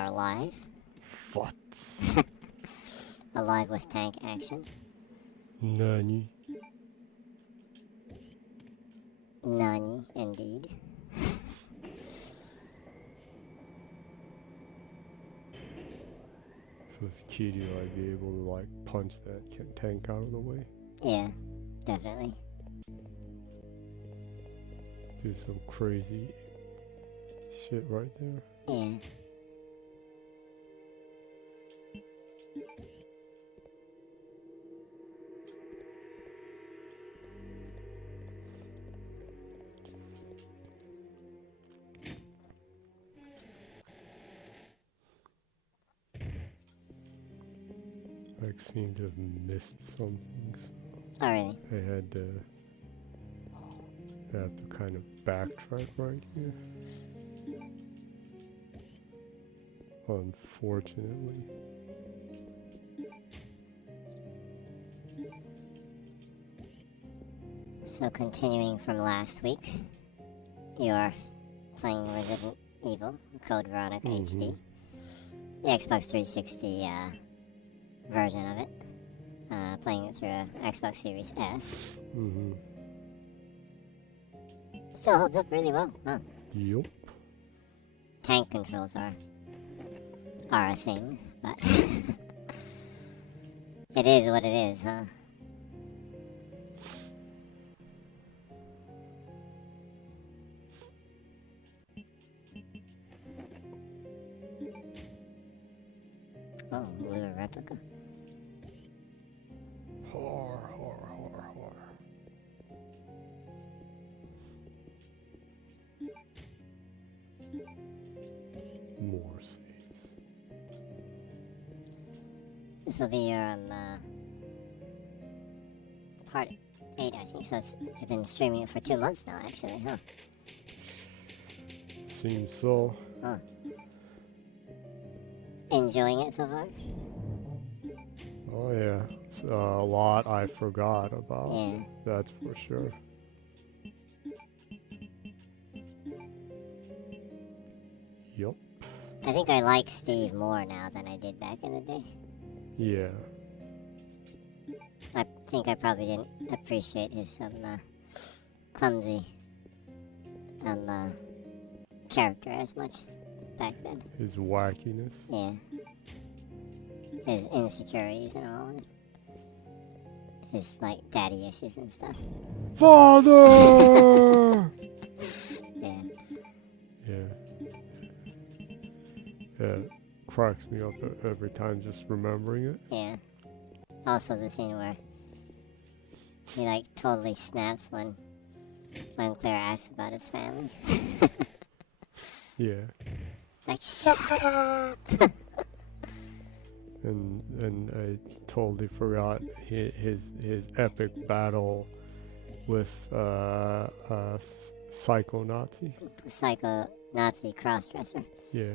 are live. What? Alive with tank action. Nani? Nani, indeed. If it was Kiryu, I'd be able to like punch that tank out of the way. Yeah, definitely. Do some crazy shit right there. Yeah. I seem to have missed some things. Oh, really? I had to kind of backtrack right here. Unfortunately. So continuing from last week, you are playing Resident Evil, Code Veronica HD. The Xbox 360 version of it. Playing it through a Xbox Series S. Still holds up really well, huh? Yup. Tank controls are a thing, but it is what it is, huh? Oh, lunar replica. Har. More saves. This will be your part 8, I think. So you've been streaming it for 2 months now, actually, huh? Seems so. Huh. Enjoying it so far? Oh yeah, it's a lot I forgot about. Yeah. That's for sure. Yup. I think I like Steve more now than I did back in the day. Yeah. I think I probably didn't appreciate his clumsy character as much back then. His wackiness. Yeah. His insecurities and all. His, like, daddy issues and stuff. Father! Yeah. Yeah. It cracks me up every time just remembering it. Yeah. Also the scene where he, like, totally snaps when Claire asks about his family. Yeah. Like, shut up! And I totally forgot his epic battle with Psycho Nazi. Psycho Nazi crossdresser. Yeah.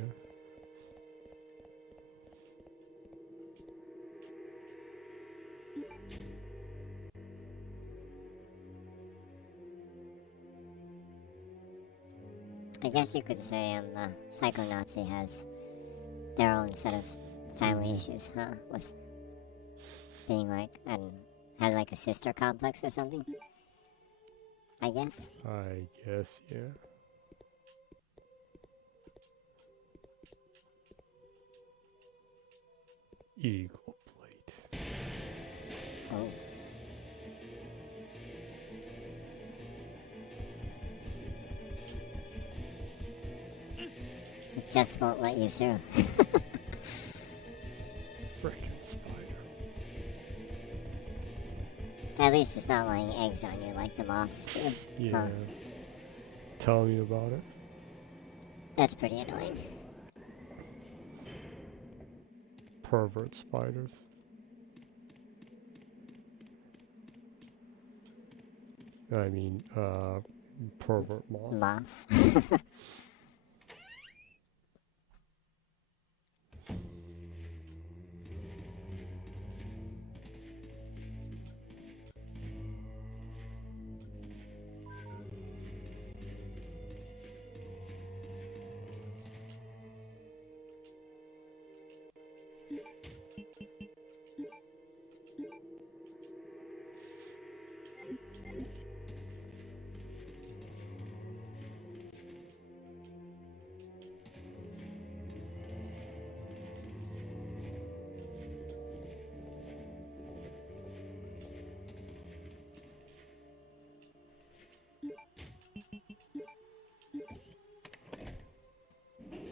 I guess you could say Psycho Nazi has their own set of family issues, huh? With being like, has like a sister complex or something. I guess. I guess, yeah. Eagle plate. Oh. It just won't let you through. Frickin' spider. At least it's not laying eggs on you like the moths do. Yeah. Huh. Tell me about it. That's pretty annoying. Pervert spiders. I mean, pervert moth. Moths.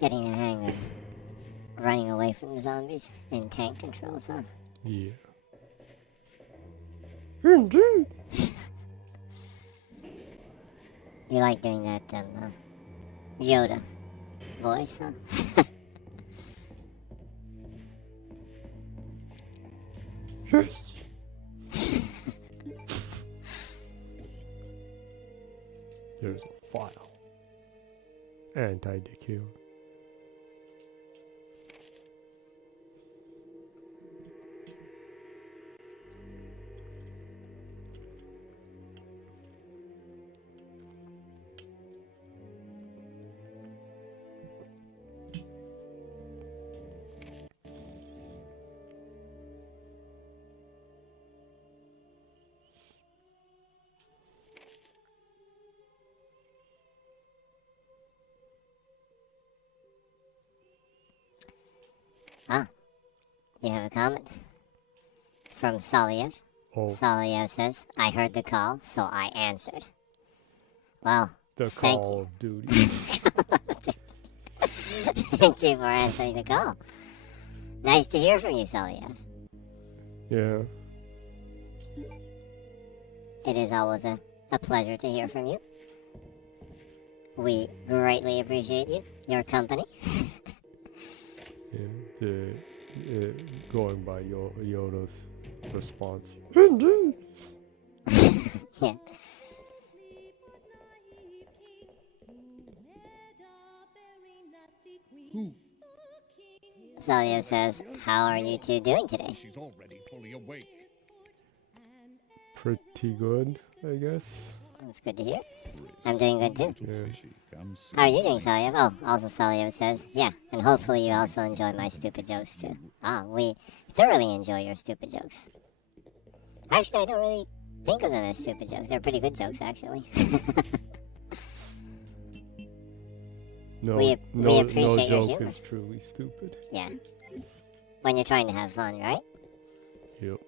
getting the hang of running away from the zombies in tank controls, huh? Yeah. Indeed. You like doing that, Yoda voice, huh? Yes. There's a file. Anti-decay. Ah, you have a comment from Saliev. Oh, Saliev says, I heard the call, so I answered. Well, the thank Call you. of Duty. Thank you for answering the call. Nice to hear from you, Saliev. Yeah. It is always a pleasure to hear from you. We greatly appreciate you, your company. Yeah. Going by Yoda's response. Indeed. Yeah. Salio says, how are you two doing today? She's already fully awake. Pretty good, I guess. That's good to hear. I'm doing good too. Yeah. How are you doing, Salio? Oh, also Salio says, yeah, and hopefully you also enjoy my stupid jokes too. Ah, we thoroughly enjoy your stupid jokes. Actually, I don't really think of them as stupid jokes. They're pretty good jokes, actually. No, We no appreciate your joke humor. is truly stupid. Yeah. When you're trying to have fun, right? Yep.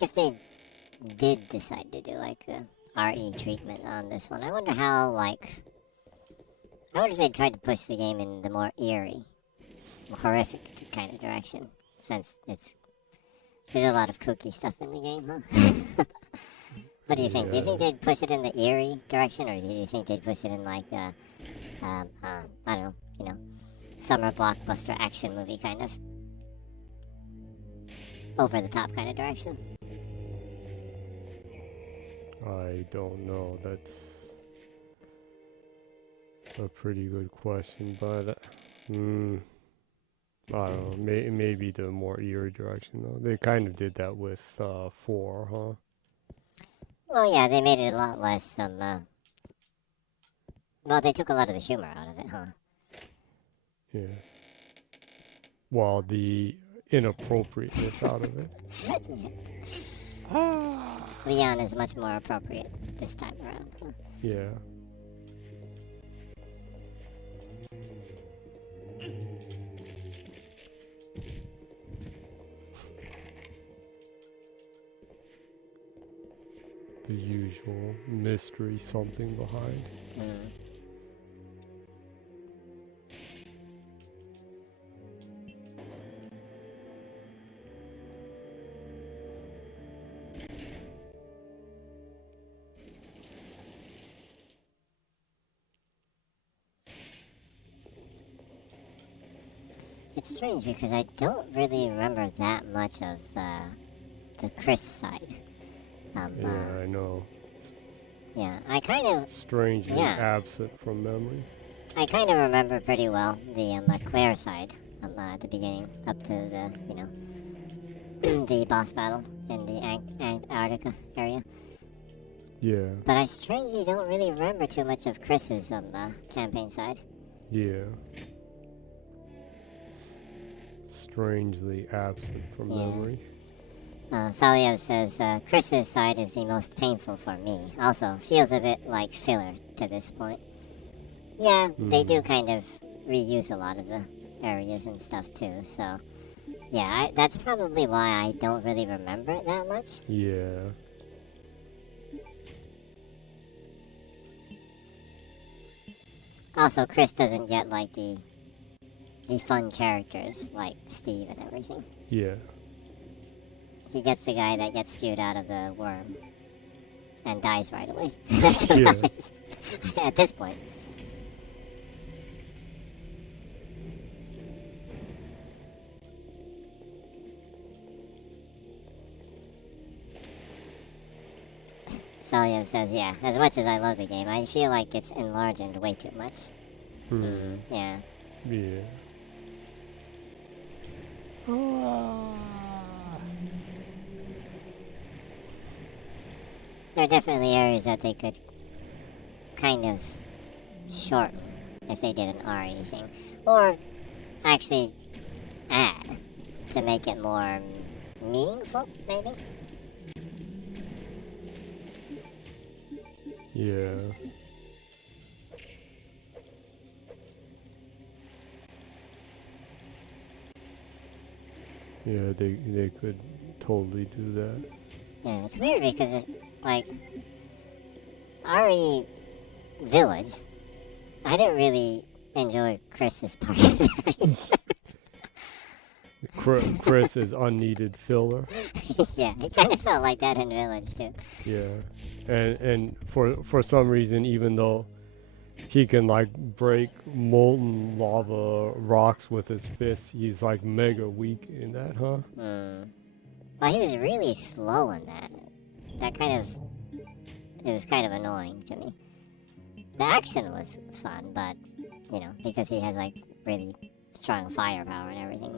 If they did decide to do like a RE treatment on this one, I wonder how, like, I wonder if they tried to push the game in the more eerie, horrific kind of direction, since there's a lot of kooky stuff in the game, huh? What do you think? Do you think they'd push it in the eerie direction, or do you think they'd push it in like I don't know, summer blockbuster action movie kind of over the top kind of direction? I don't know. That's a pretty good question, but I don't know. Maybe the more eerie direction though. They kind of did that with 4, huh? Well, yeah, they made it a lot less well, they took a lot of the humor out of it, huh? Yeah. Well, the inappropriateness out of it. Leon is much more appropriate this time around. Huh? Yeah. The usual mystery, something behind. It's strange because I don't really remember that much of the Chris side. Yeah, I know. Yeah, I kind of Strangely absent from memory. I kind of remember pretty well the Claire side at the beginning, up to the the boss battle in the Antarctica area. Yeah. But I strangely don't really remember too much of Chris's campaign side. Yeah. Strangely absent from Yeah. memory. Salio says, Chris's side is the most painful for me. Also, feels a bit like filler to this point. Yeah, they do kind of reuse a lot of the areas and stuff too, so... Yeah, that's probably why I don't really remember it that much. Yeah. Also, Chris doesn't get, like, the fun characters, like Steve and everything. Yeah. He gets the guy that gets spewed out of the worm and dies right away. That's Yeah. At this point. Salio says, yeah, as much as I love the game, I feel like it's enlarged way too much. Yeah. Yeah. There are definitely areas that they could kind of shorten if they did an RE thing. Or actually add to make it more meaningful, maybe? Yeah. Yeah, they could totally do that. Yeah, it's weird because it's like RE Village. I didn't really enjoy Chris's part of that. Chris is unneeded filler. Yeah, it kind of felt like that in Village too. Yeah, and for some reason, even though he can like break molten lava rocks with his fists, he's like mega weak in that, huh? Well, he was really slow in that. That kind of... It was kind of annoying to me. The action was fun, but, you know, because he has, like, really strong firepower and everything,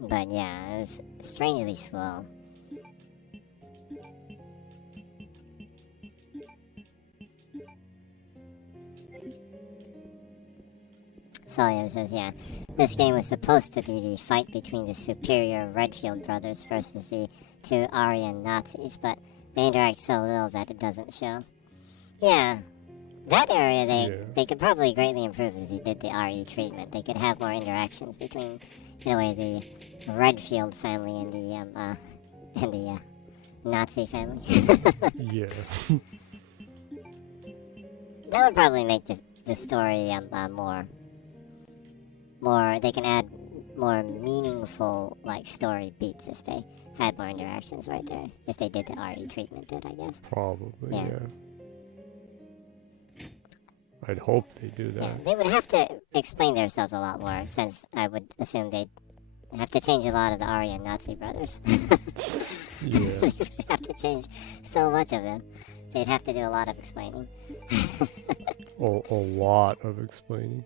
But yeah, it was strangely slow. Salio says, yeah, this game was supposed to be the fight between the superior Redfield brothers versus the two Aryan Nazis, but they interact so little that it doesn't show. Yeah, that area they could probably greatly improve if they did the RE treatment. They could have more interactions between, in a way, the Redfield family and the Nazi family. Yeah. That would probably make the story more. They can add more meaningful like story beats if they had more interactions right there. If they did the RE treatment, I guess. Probably. Yeah. Yeah. I'd hope they do that. Yeah, they would have to explain themselves a lot more, since I would assume they'd have to change a lot of the Aryan Nazi brothers. Yeah. They would have to change so much of them. They'd have to do a lot of explaining. A lot of explaining.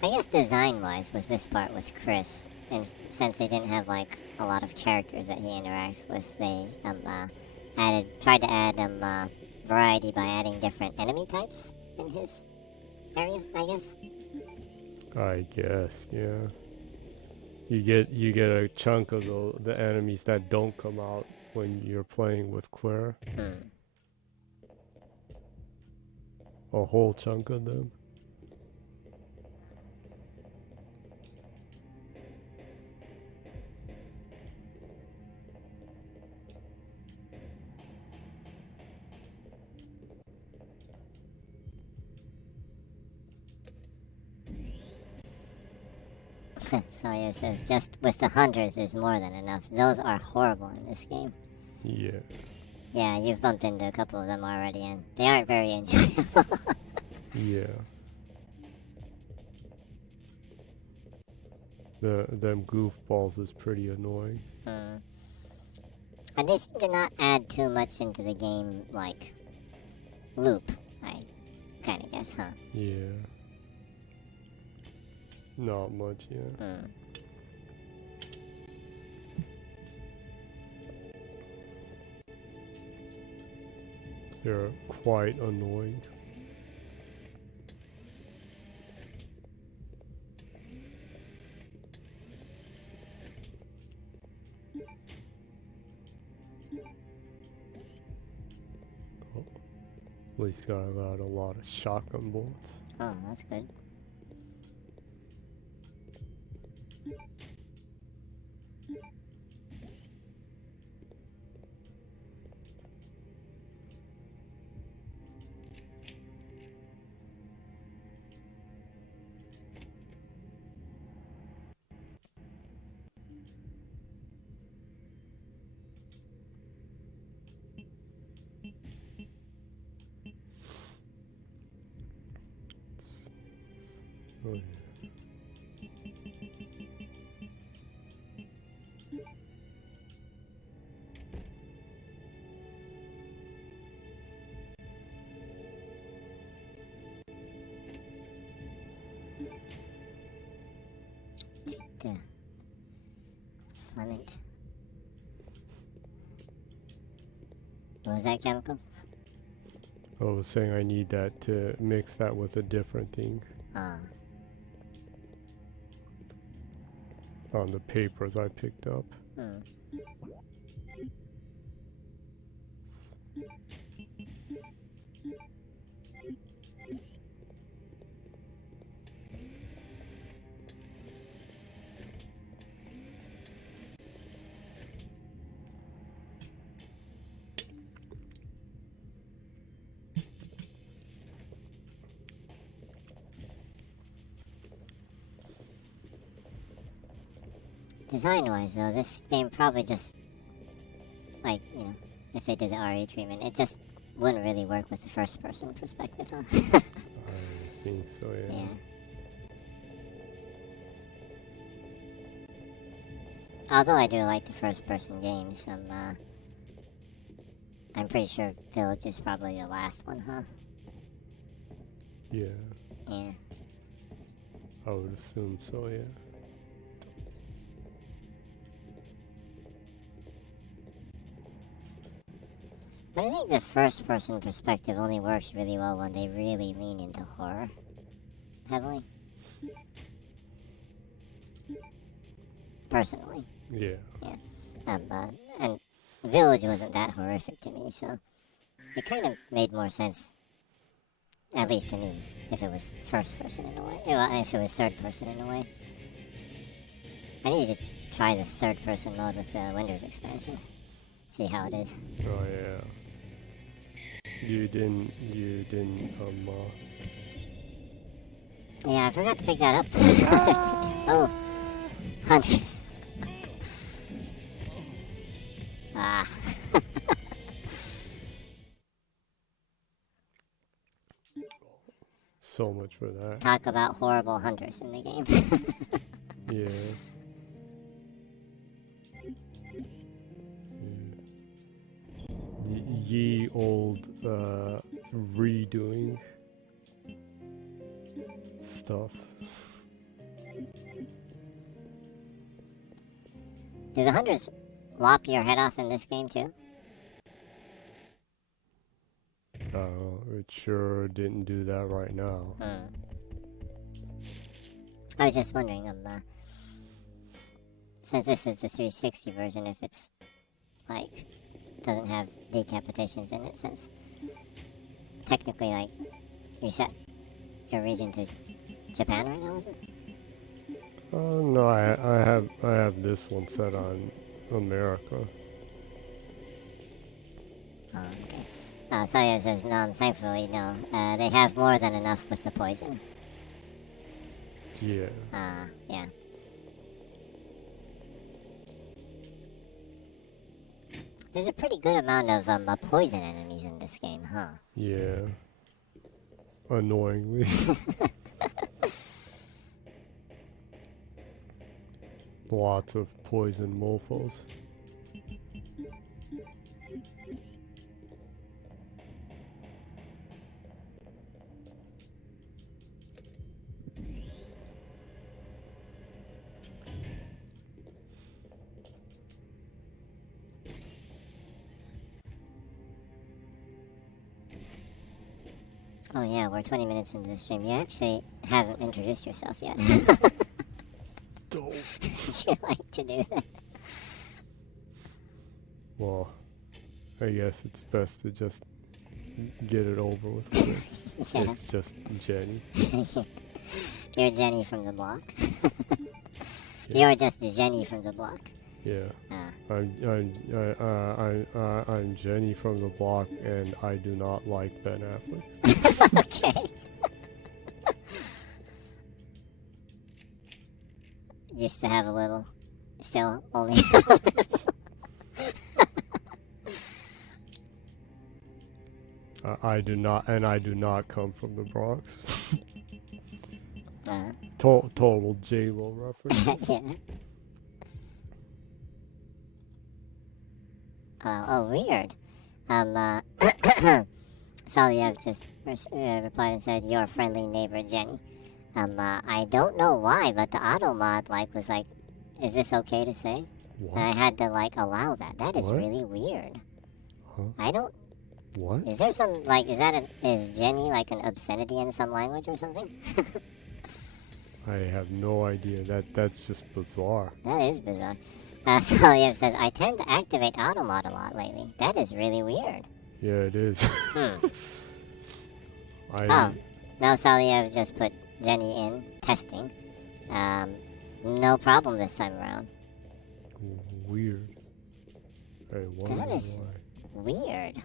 I guess design-wise, with this part with Chris, and since they didn't have like a lot of characters that he interacts with, they tried to add variety by adding different enemy types in his area, I guess. I guess, yeah. You get a chunk of the enemies that don't come out when you're playing with Claire. A whole chunk of them. Saya says, just with the hunters is more than enough. Those are horrible in this game. Yeah. Yeah, you've bumped into a couple of them already, and they aren't very enjoyable. Yeah. Them goofballs is pretty annoying. And they seem to not add too much into the game, like, loop, I kind of guess, huh? Yeah. Not much, yeah. They're quite annoying. Oh, at least I got a lot of shotgun bullets. Oh, that's good. Oh, yeah. Yeah. Lemon. What was that chemical? I was saying I need that to mix that with a different thing on the papers I picked up. Design-wise, though, this game probably just, like, you know, if they did the RE treatment, it just wouldn't really work with the first-person perspective, huh? I think so, yeah. Yeah. Although I do like the first-person games, I'm pretty sure Village is probably the last one, huh? Yeah, Yeah. I would assume so, yeah. But I think the first-person perspective only works really well when they really lean into horror heavily. Personally. Yeah. Yeah. And Village wasn't that horrific to me, so it kind of made more sense, at least to me, if it was first-person in a way. Well, if it was third-person in a way. I need to try the third-person mode with the Windows expansion. See how it is. Oh, yeah. You didn't, Yeah, I forgot to pick that up. Oh, hunch. Ah. so much for that. Talk about horrible hunters in the game. Yeah. Ye old redoing stuff. Do the hunters lop your head off in this game too? It sure didn't do that right now. I was just wondering, since this is the 360 version, if it's like doesn't have decapitations in it, since technically, like, you set your region to Japan right now, is it? No, I have this one set on America. Oh, okay. Saya says, no, thankfully, no. They have more than enough with the poison. Yeah. Yeah. There's a pretty good amount of poison enemies in this game, huh? Yeah. Annoyingly. Lots of poison mofos. Oh yeah, we're 20 minutes into the stream. You actually haven't introduced yourself yet. Dope. Would you like to do that? Well, I guess it's best to just get it over with. Quick. Yeah. It's just Jenny. You're Jenny from the block. Yeah. You're just Jenny from the block. Yeah. Ah. I'm Jenny from the block, and I do not like Ben Affleck. Okay. Used to have a little. Still only have a little. I do not come from the Bronx. Uh, Total J-Lo reference. yeah. Oh, weird. Saliev just replied and said, "Your friendly neighbor Jenny." I don't know why, but the auto mod was like, "Is this okay to say?" What? And I had to allow that. That is What? really weird. Huh? I don't. What? Is there some is Jenny an obscenity in some language or something? I have no idea. That's just bizarre. That is bizarre. Saliev says, "I tend to activate auto mod a lot lately. That is really weird." Yeah, it is. Hmm. Oh, no, Saliev just put Jenny in testing. No problem this time around. Weird. Hey, That is why? weird.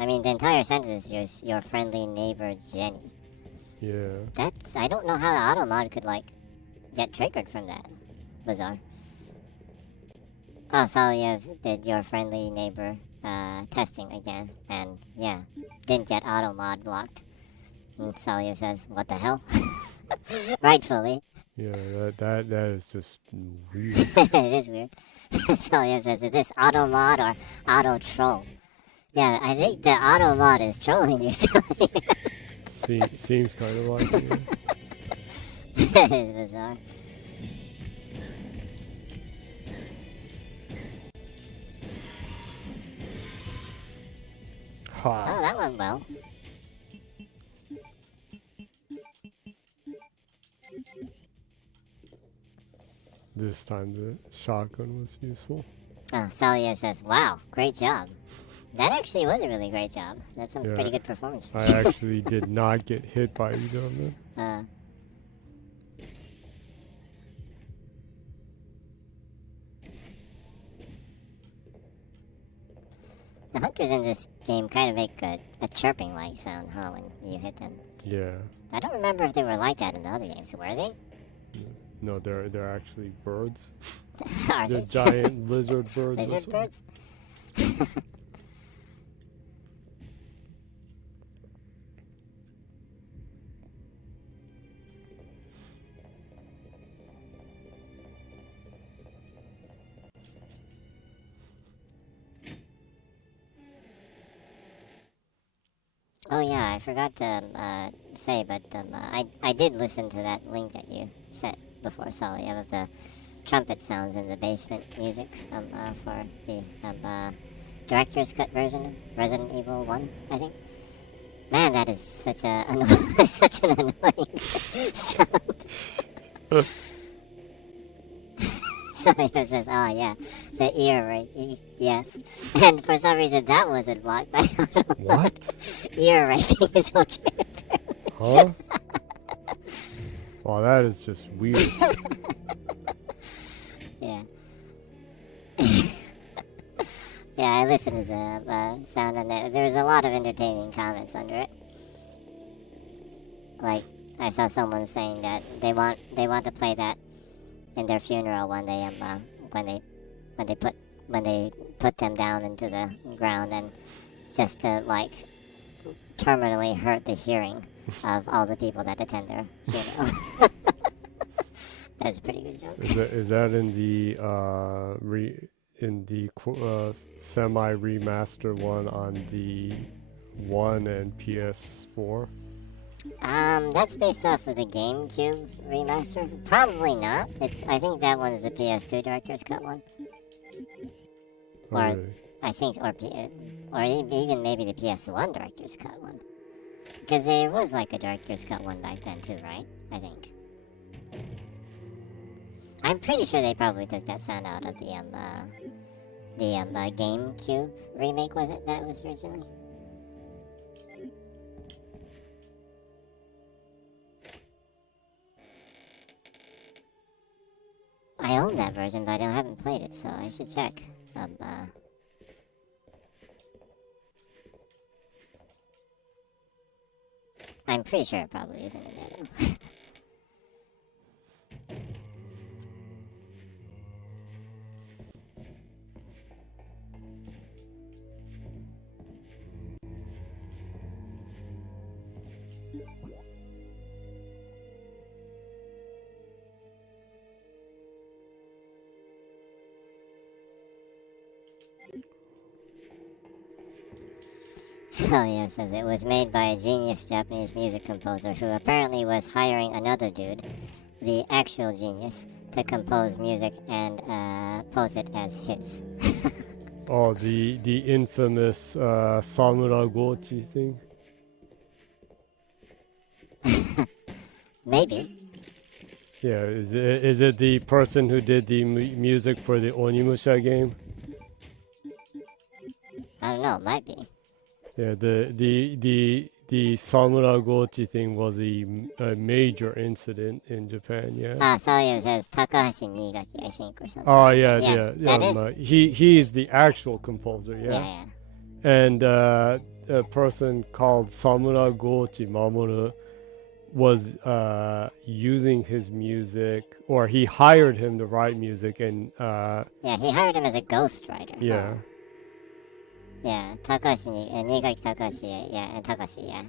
I mean, the entire sentence is just your friendly neighbor Jenny. Yeah. I don't know how the auto mod could get triggered from that. Bizarre. Oh, Saliev did your friendly neighbor testing again, and yeah, didn't get auto mod blocked. And Saliev says, "What the hell?" Rightfully. Yeah, that is just weird. It is weird. Saliev says, "Is this auto mod or auto troll?" Yeah, I think the auto mod is trolling you, Saliev. Seems kind of like it. That is bizarre. Ha. Oh, that went well. This time the shotgun was useful. Oh, Saliev says, "Wow, great job." That actually was a really great job. That's some Yeah. pretty good performance. I actually did not get hit by either of them. The hunters in this game kind of make a chirping sound, huh, when you hit them. Yeah. I don't remember if they were like that in the other games. Were they? No, they're actually birds. Are They're they? giant lizard birds. or Lizard something. birds? Oh yeah, I forgot to say, but I did listen to that link that you sent before, Saliev, of the trumpet sounds in the basement music for the director's cut version of Resident Evil 1, I think. Man, that is such such an annoying sound. Saliev says, "Oh yeah, the ear raping, yes." And for some reason that wasn't blocked by What? ear raping is okay. Huh? Wow, that is just weird. Yeah. Yeah, I listened to the sound on it. There was a lot of entertaining comments under it. I saw someone saying that they want to play that in their funeral when they put them down into the ground, and just to terminally hurt the hearing of all the people that attend their funeral. That's a pretty good joke. Is that in the semi remaster one on the 1 and PS4? That's based off of the GameCube remaster. Probably not. I think that one is the PS2 director's cut one. Or Okay. I think, or even maybe the PS1 director's cut one. Because there was like a director's cut one back then too, right? I think. I'm pretty sure they probably took that sound out of the GameCube remake, was it? That was originally. I own that version, but I haven't played it, so I should check. I'm pretty sure it probably isn't in there though. Celio says it was made by a genius Japanese music composer who apparently was hiring another dude, the actual genius, to compose music and pose it as his. Oh, the infamous Samura Gochi thing? Maybe. Yeah, is it the person who did the music for the Onimusha game? I don't know, it might be. Yeah, the Samura Gochi thing was a major incident in Japan. Yeah. Celio says Takahashi Nigaki, I think, or something. Oh yeah, Yeah, yeah. that is. He is the actual composer. Yeah. Yeah. And a person called Samura Gochi Mamoru was using his music, or he hired him to write music, and Yeah, he hired him as a ghostwriter. yeah. Huh? Yeah, Takashi, Nigaki Takashi, yeah, and Takashi, yeah.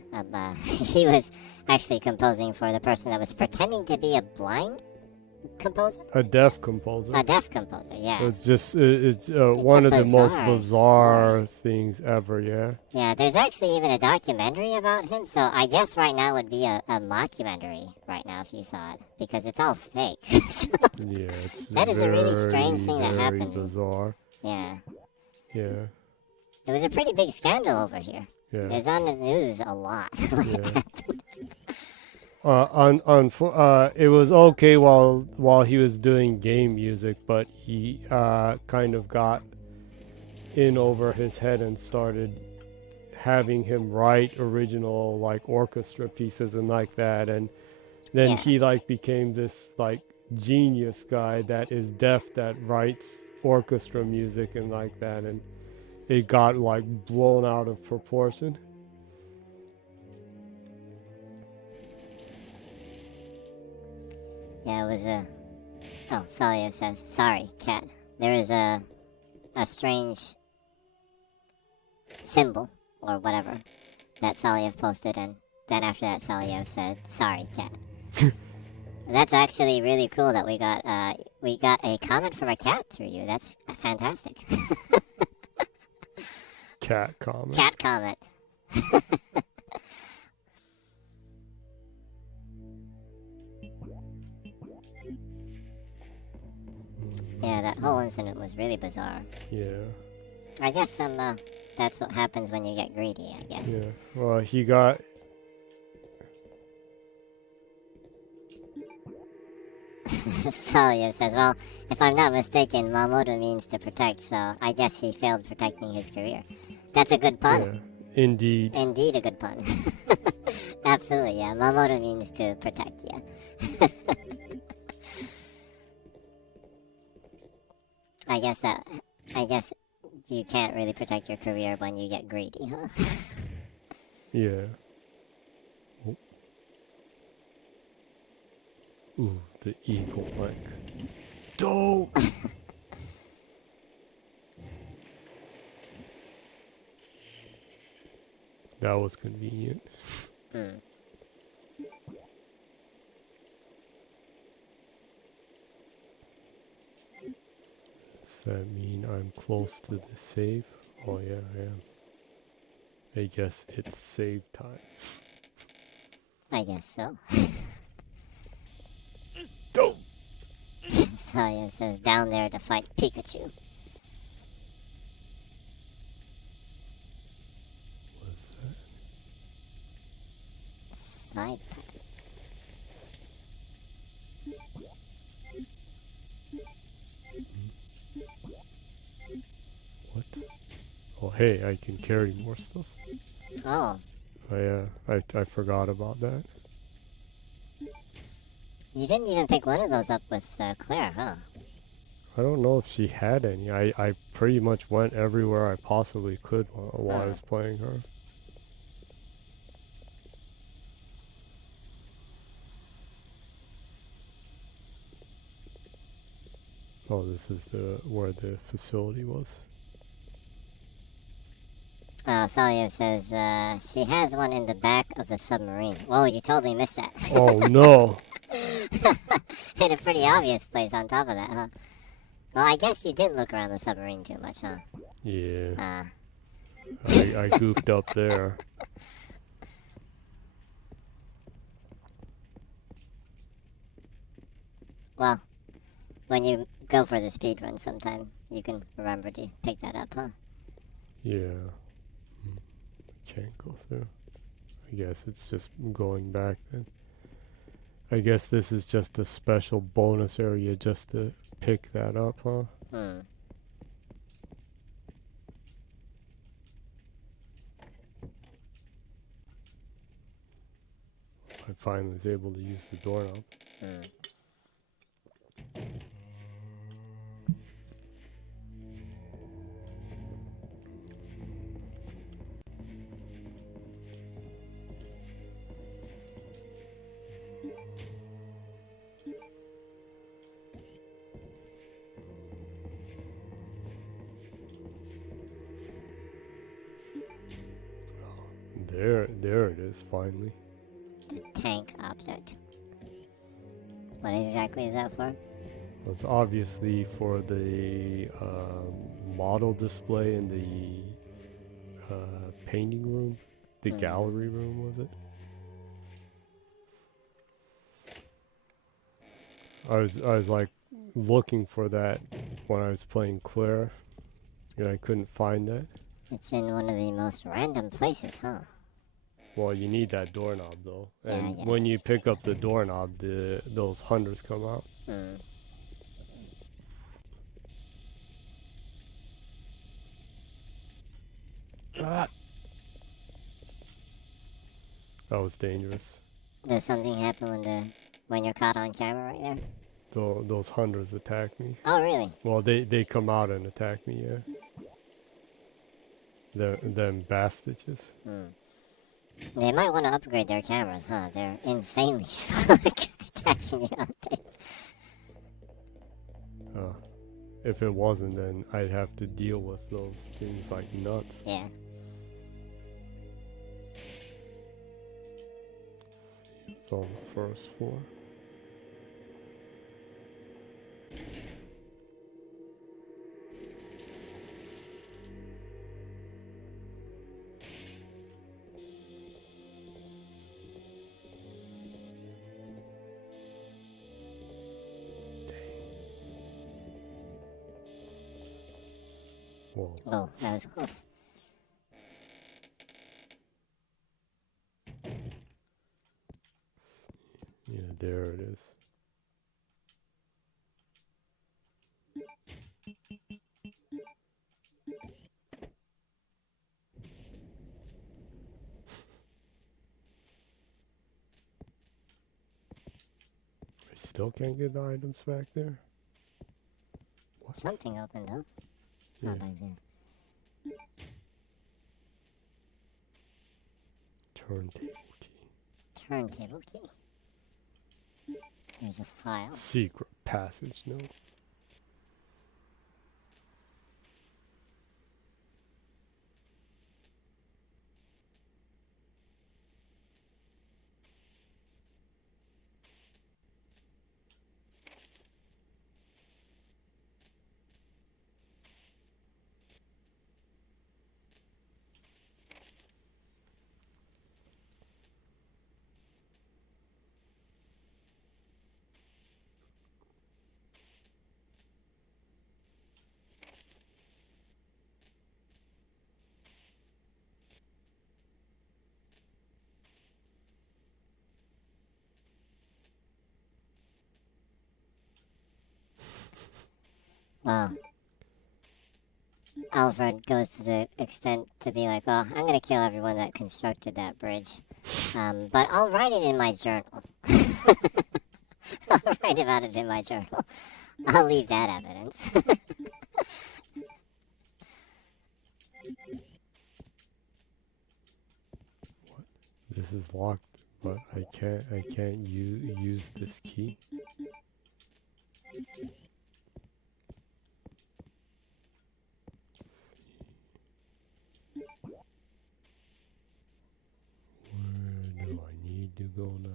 He was actually composing for the person that was pretending to be a blind composer? A deaf composer. A deaf composer, yeah. It's just, it's one of the most bizarre things ever, yeah. Yeah, there's actually even a documentary about him, so I guess right now would be a mockumentary right now if you saw it, because it's all fake. So yeah, it's that is a really strange thing that very happened. Bizarre. Yeah. Yeah. It was a pretty big scandal over here. Yeah. It was on the news a lot. It was okay while he was doing game music, but he kind of got in over his head and started having him write original like orchestra pieces and like that, and then he like became this like genius guy that is deaf that writes orchestra music and like that, and it got like blown out of proportion. Yeah, it was a... Oh, Salia says, sorry, cat. There is a strange symbol, or whatever, that Salia posted, and then after that Salia said, sorry, cat. That's actually really cool that we got a comment from a cat through you. That's fantastic. Cat comment. Cat comment. Yeah, that whole incident was really bizarre. Yeah. I guess that's what happens when you get greedy, I guess. Yeah. Well, he got... Salia says, well, if I'm not mistaken, Mamoru means to protect, so I guess he failed protecting his career. That's a good pun. Yeah, indeed. Indeed a good pun. Absolutely, yeah. Mamoru means to protect, yeah. I guess you can't really protect your career when you get greedy, huh? Yeah. Oh. Ooh, the eagle plank. Dope! That was convenient. Mm. Does that mean I'm close to the save? Oh yeah, I am. I guess it's save time. I guess so. Dope! Salia says, down there to fight Pikachu. side pack. What? Oh, hey, I can carry more stuff. Oh, I forgot about that. you didn't even pick one of those up with Claire, huh? I don't know if she had any. I pretty much went everywhere I possibly could while I was playing her. Oh, this is where the facility was. Salia says she has one in the back of the submarine. Whoa, you totally missed that. Oh no! In a pretty obvious place on top of that, huh? Well, I guess you did look around the submarine too much, huh? Yeah. I goofed up there. Well, when you go for the speed run sometime, you can remember to pick that up, huh? Yeah. Can't go through. I guess it's just going back then. I guess this is just a special bonus area just to pick that up, huh? I finally was able to use the doorknob. There it is, finally. The tank object. What exactly is that for? Well, it's obviously for the model display in the painting room. The gallery room, was it? I was like looking for that when I was playing Claire, and I couldn't find that. It's in one of the most random places, huh? Well, you need that doorknob though, Yeah, and I guess. when you pick up the doorknob, those hunters come out. Ah! That was dangerous. Does something happen when you're caught on camera right there? Those hunters attack me. Oh, really? Well, they come out and attack me, yeah. Them bastages. They might want to upgrade their cameras, huh? They're insanely slow catching you out there. If it wasn't, then I'd have to deal with those things like nuts. Yeah. It's on the first floor. Whoa. Oh, that was close. Yeah, there it is. I still can't get the items back there. What? Something opened up. Yeah. Not back there. Turntable key. Turntable key. There's a file. Secret passage note. Well, Alfred goes to the extent to be like, well, I'm gonna kill everyone that constructed that bridge. But I'll write it in my journal. I'll write about it in my journal. I'll leave that evidence. This is locked, but I can't use this key. Where do I need to go now?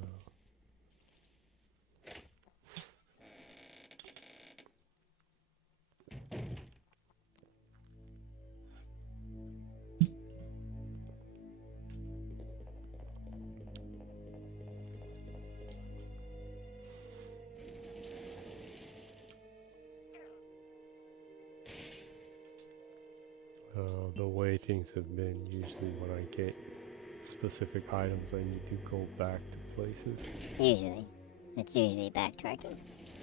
The way things have been, usually when I get specific items, I need to go back to places. Usually. It's usually backtracking.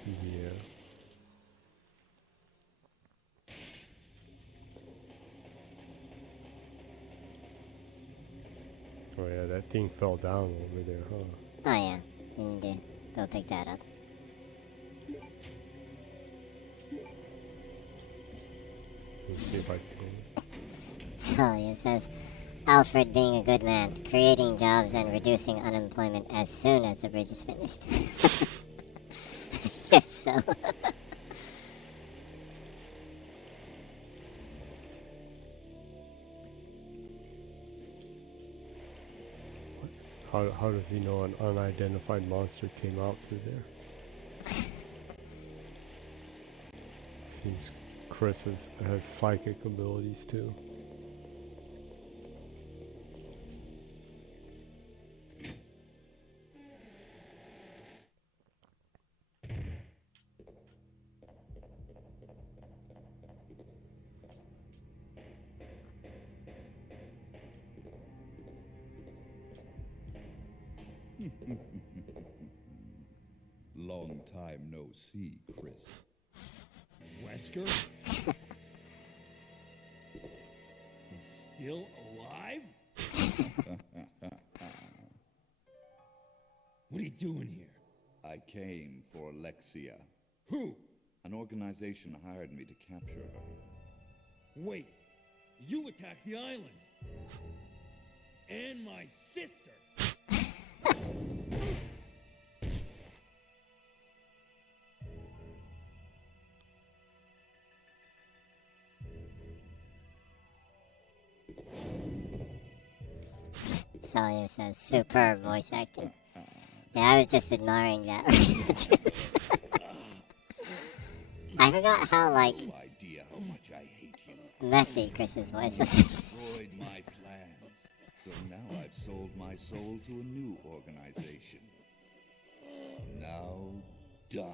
Yeah. Oh yeah, that thing fell down over there, huh? Oh yeah, you need to go pick that up. Let's see if I can. So it says, Alfred being a good man, creating jobs and reducing unemployment as soon as the bridge is finished. Yes, so. How does he know an unidentified monster came out through there? Seems Chris has psychic abilities too. Long time no see, Chris. Wesker? He's still alive? What are you doing here? I came for Alexia. Who? An organization hired me to capture her. Wait, you attacked the island. And my sister. Sawyer says, superb voice acting. Yeah, I was just admiring that. I forgot how, like, No idea how much I hate you. messy Chris's voice was. Destroyed my plans. So now I've sold my soul to a new organization. Now die.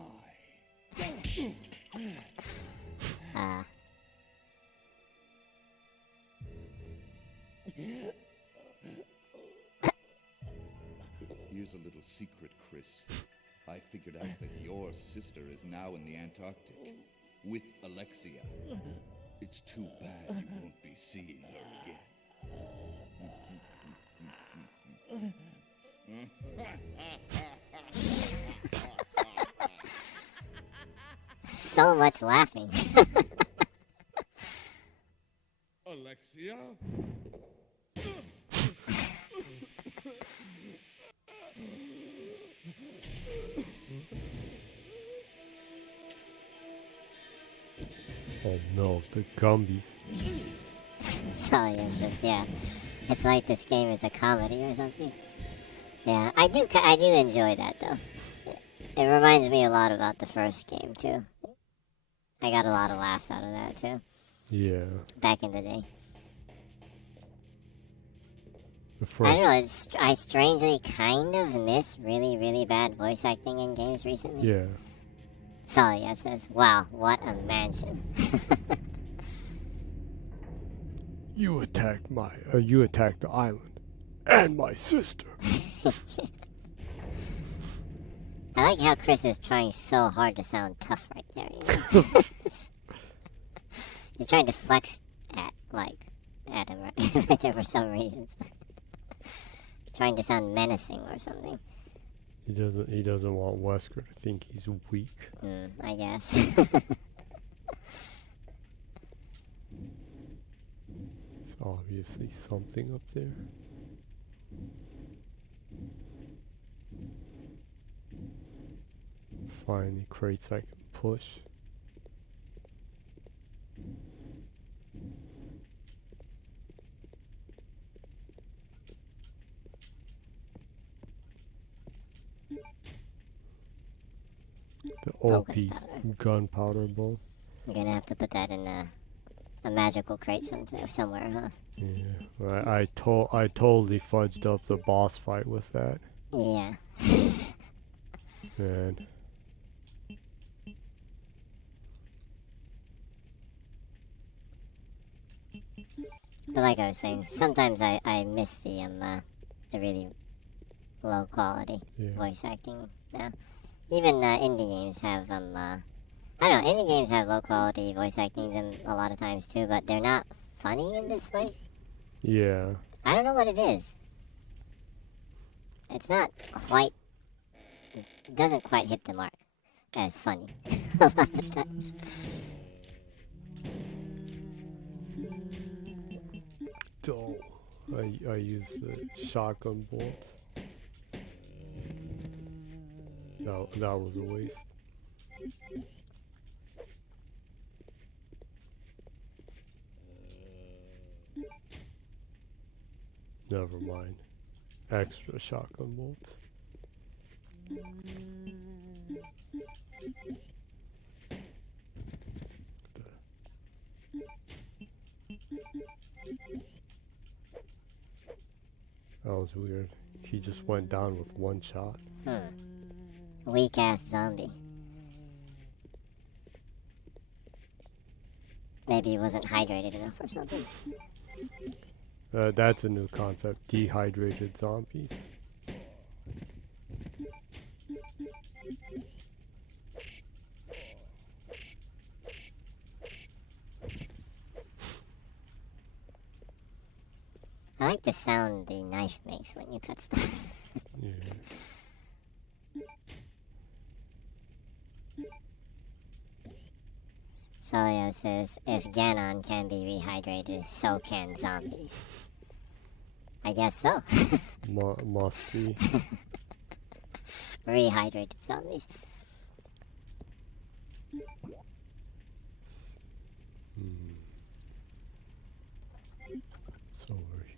Here's a little secret, Chris. I figured out that your sister is now in the Antarctic with Alexia. It's too bad you won't be seeing her again. So much laughing. Alexia? Oh no, the Gumbies. Sawyer says, yeah. It's like this game is a comedy or something. Yeah, I do enjoy that though. It reminds me a lot about the first game too. I got a lot of laughs out of that too. Yeah. Back in the day. The I first. don't know, I strangely kind of miss really, really bad voice acting in games recently. Yeah. Sawyer says, wow, what a mansion. You attacked the island and my sister. I like how Chris is trying so hard to sound tough right there. You know? He's trying to flex at him right there for some reasons. Trying to sound menacing or something. He doesn't want Wesker to think he's weak. I guess. There's obviously something up there. Finally, crates I can push. The OP gunpowder bolt. You're gonna have to put that in a magical crate somewhere, huh? Yeah, I totally fudged up the boss fight with that. Yeah. Man. But like I was saying, sometimes I miss the really low quality voice acting now. Even indie games have I don't know, indie games have low quality voice acting them a lot of times too, but they're not funny in this way. Yeah. I don't know what it is. It's not quite, it doesn't quite hit the mark as funny a lot of times. Oh, I use the shotgun bolts. That was a waste. Never mind. Extra shotgun bolt. That was weird. He just went down with one shot. Weak ass zombie. Maybe he wasn't hydrated enough or something. That's a new concept. Dehydrated zombies. I like the sound the knife makes when you cut stuff. Yeah. Solio says, if Ganon can be rehydrated, so can zombies. I guess so. Must be. Rehydrated zombies. It's over here.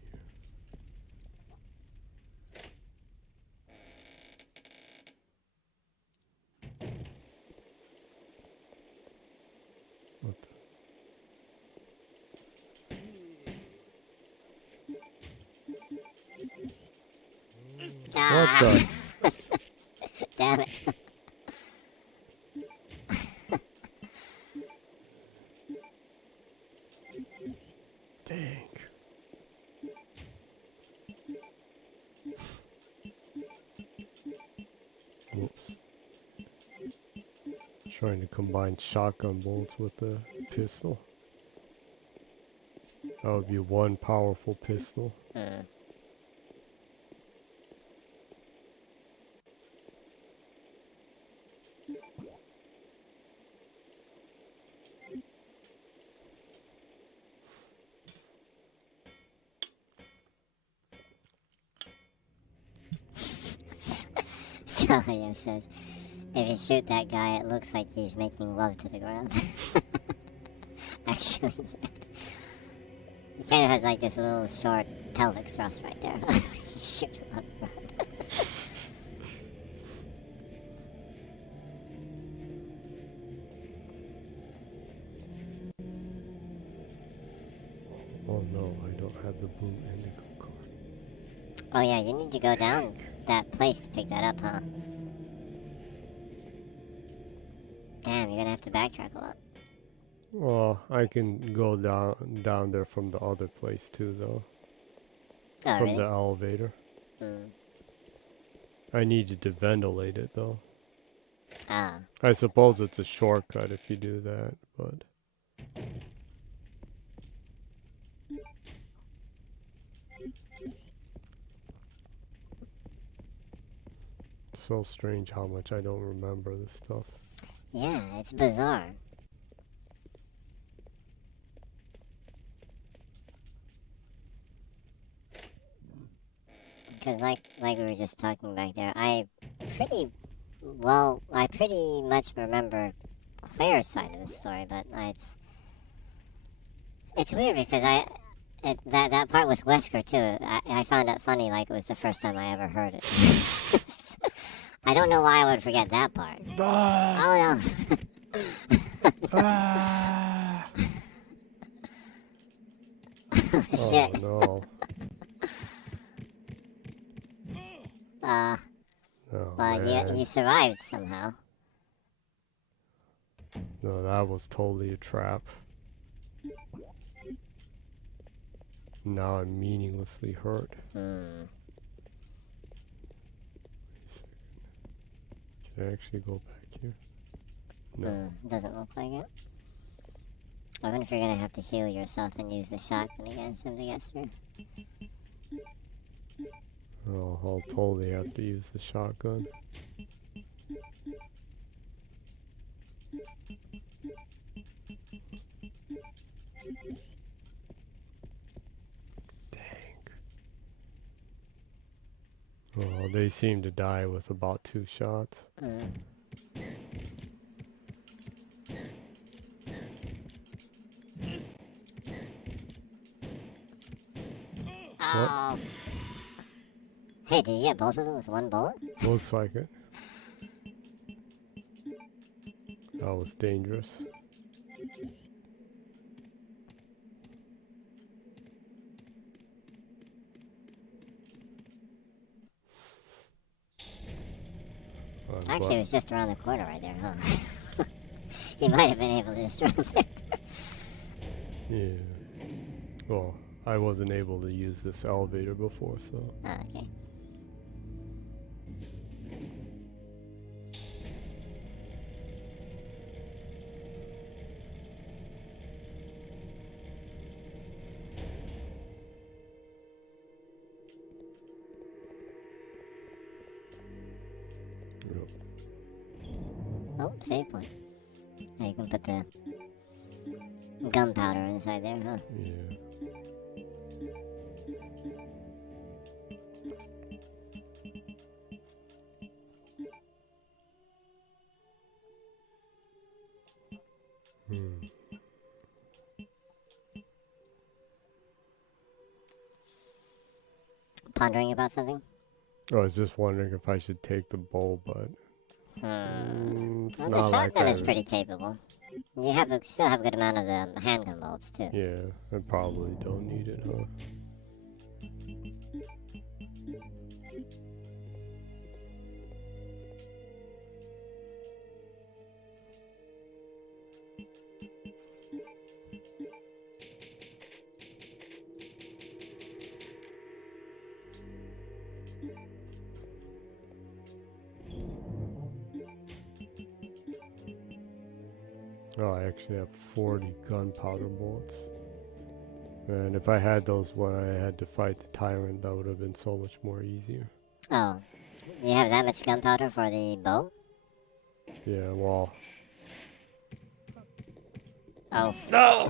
What the? What the? Damn it. Dang. Whoops. Trying to combine shotgun bolts with the pistol. That would be one powerful pistol. Solio says, if you shoot that guy, it looks like he's making love to the ground. Actually, yeah. He kind of has like this little short pelvic thrust right there. You shoot him on the ground. Oh no, I don't have the blue indigo card. Oh yeah, you need to go down that place to pick that up, huh? Damn, you're gonna have to backtrack a lot. Well, I can go down there from the other place too, though. Oh, From really? the elevator. I needed to ventilate it, though. Ah. I suppose it's a shortcut if you do that, but so strange how much I don't remember this stuff. Yeah, it's bizarre. Because like we were just talking back there, I pretty much remember Claire's side of the story, but it's weird because that part with Wesker too, I found it funny like it was the first time I ever heard it. I don't know why I would forget that part. Oh no. Shit. Oh no. Oh, Well, man. you survived somehow. No, that was totally a trap. Now I'm meaninglessly hurt. Hmm. Can I actually go back here? No. Doesn't look like it. I wonder if you're gonna have to heal yourself and use the shotgun again so to get through. Oh, I'll totally have to use the shotgun. Dang. Oh, they seem to die with about 2 shots. Oh. Hey, did you get both of them with one bullet? Looks like it. That was dangerous. Actually, it was just around the corner right there, huh? You might have been able to destroy them there. Yeah. Well, I wasn't able to use this elevator before, so. Oh, okay. Oh, save point. Now you can put the gunpowder inside there, huh? Yeah. Pondering about something? I was just wondering if I should take the bow, but it's Well, the not like shotgun I is pretty capable. You still have a good amount of the handgun bullets, too. Yeah, I probably don't need it, huh? Oh, I actually have 40 gunpowder bullets. And if I had those when I had to fight the tyrant, that would have been so much more easier. Oh, you have that much gunpowder for the bow? Yeah, well. Oh. No!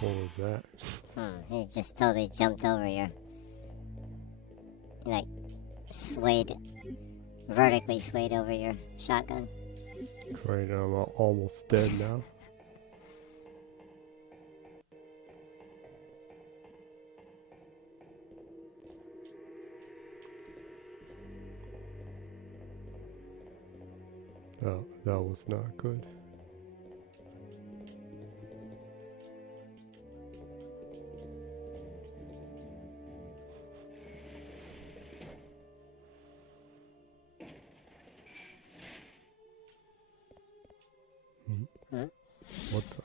What was that? He just totally jumped over you. He, like, vertically swayed over your shotgun. Great, I'm almost dead now. Oh, that was not good. Hmm? What the?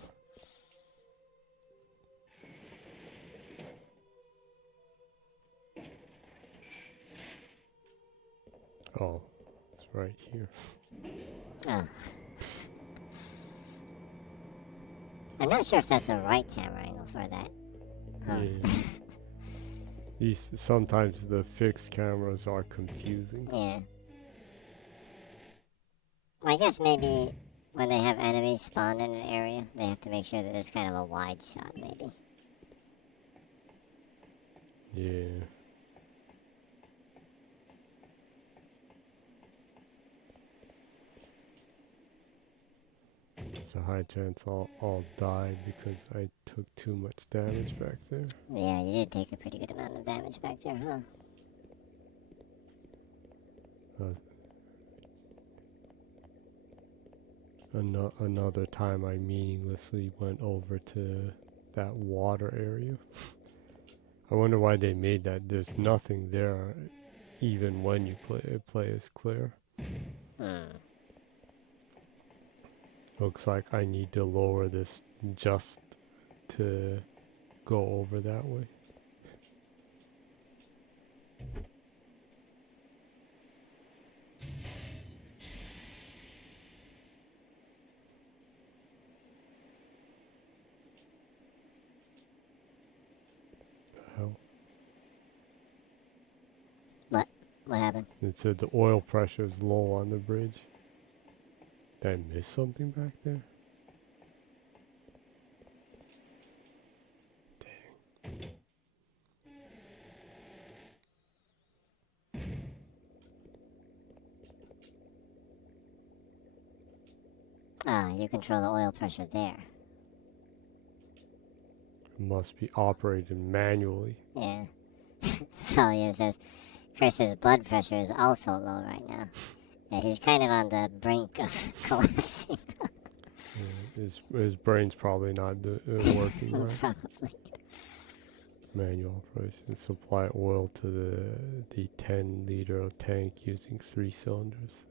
Oh, it's right here. Oh. I'm not sure if that's the right camera angle for that. Huh. Yeah. These sometimes the fixed cameras are confusing. Yeah. Well, I guess maybe when they have enemies spawn in an area, they have to make sure that there's kind of a wide shot, maybe. Yeah. There's a high chance I'll die because I took too much damage back there. Yeah, you did take a pretty good amount of damage back there, huh? Another time I meaninglessly went over to that water area. I wonder why they made that. There's nothing there even when you play as Claire. Looks like I need to lower this just to go over that way. Hell. What happened? It said the oil pressure is low on the bridge. Did I miss something back there? Dang. Ah, you control the oil pressure there. It must be operated manually. Yeah. Salia says, Chris's blood pressure is also low right now. Yeah, he's kind of on the brink of collapsing. His brain's probably not working right. Probably. Manual operation. Supply oil to the 10-liter tank using 3 cylinders.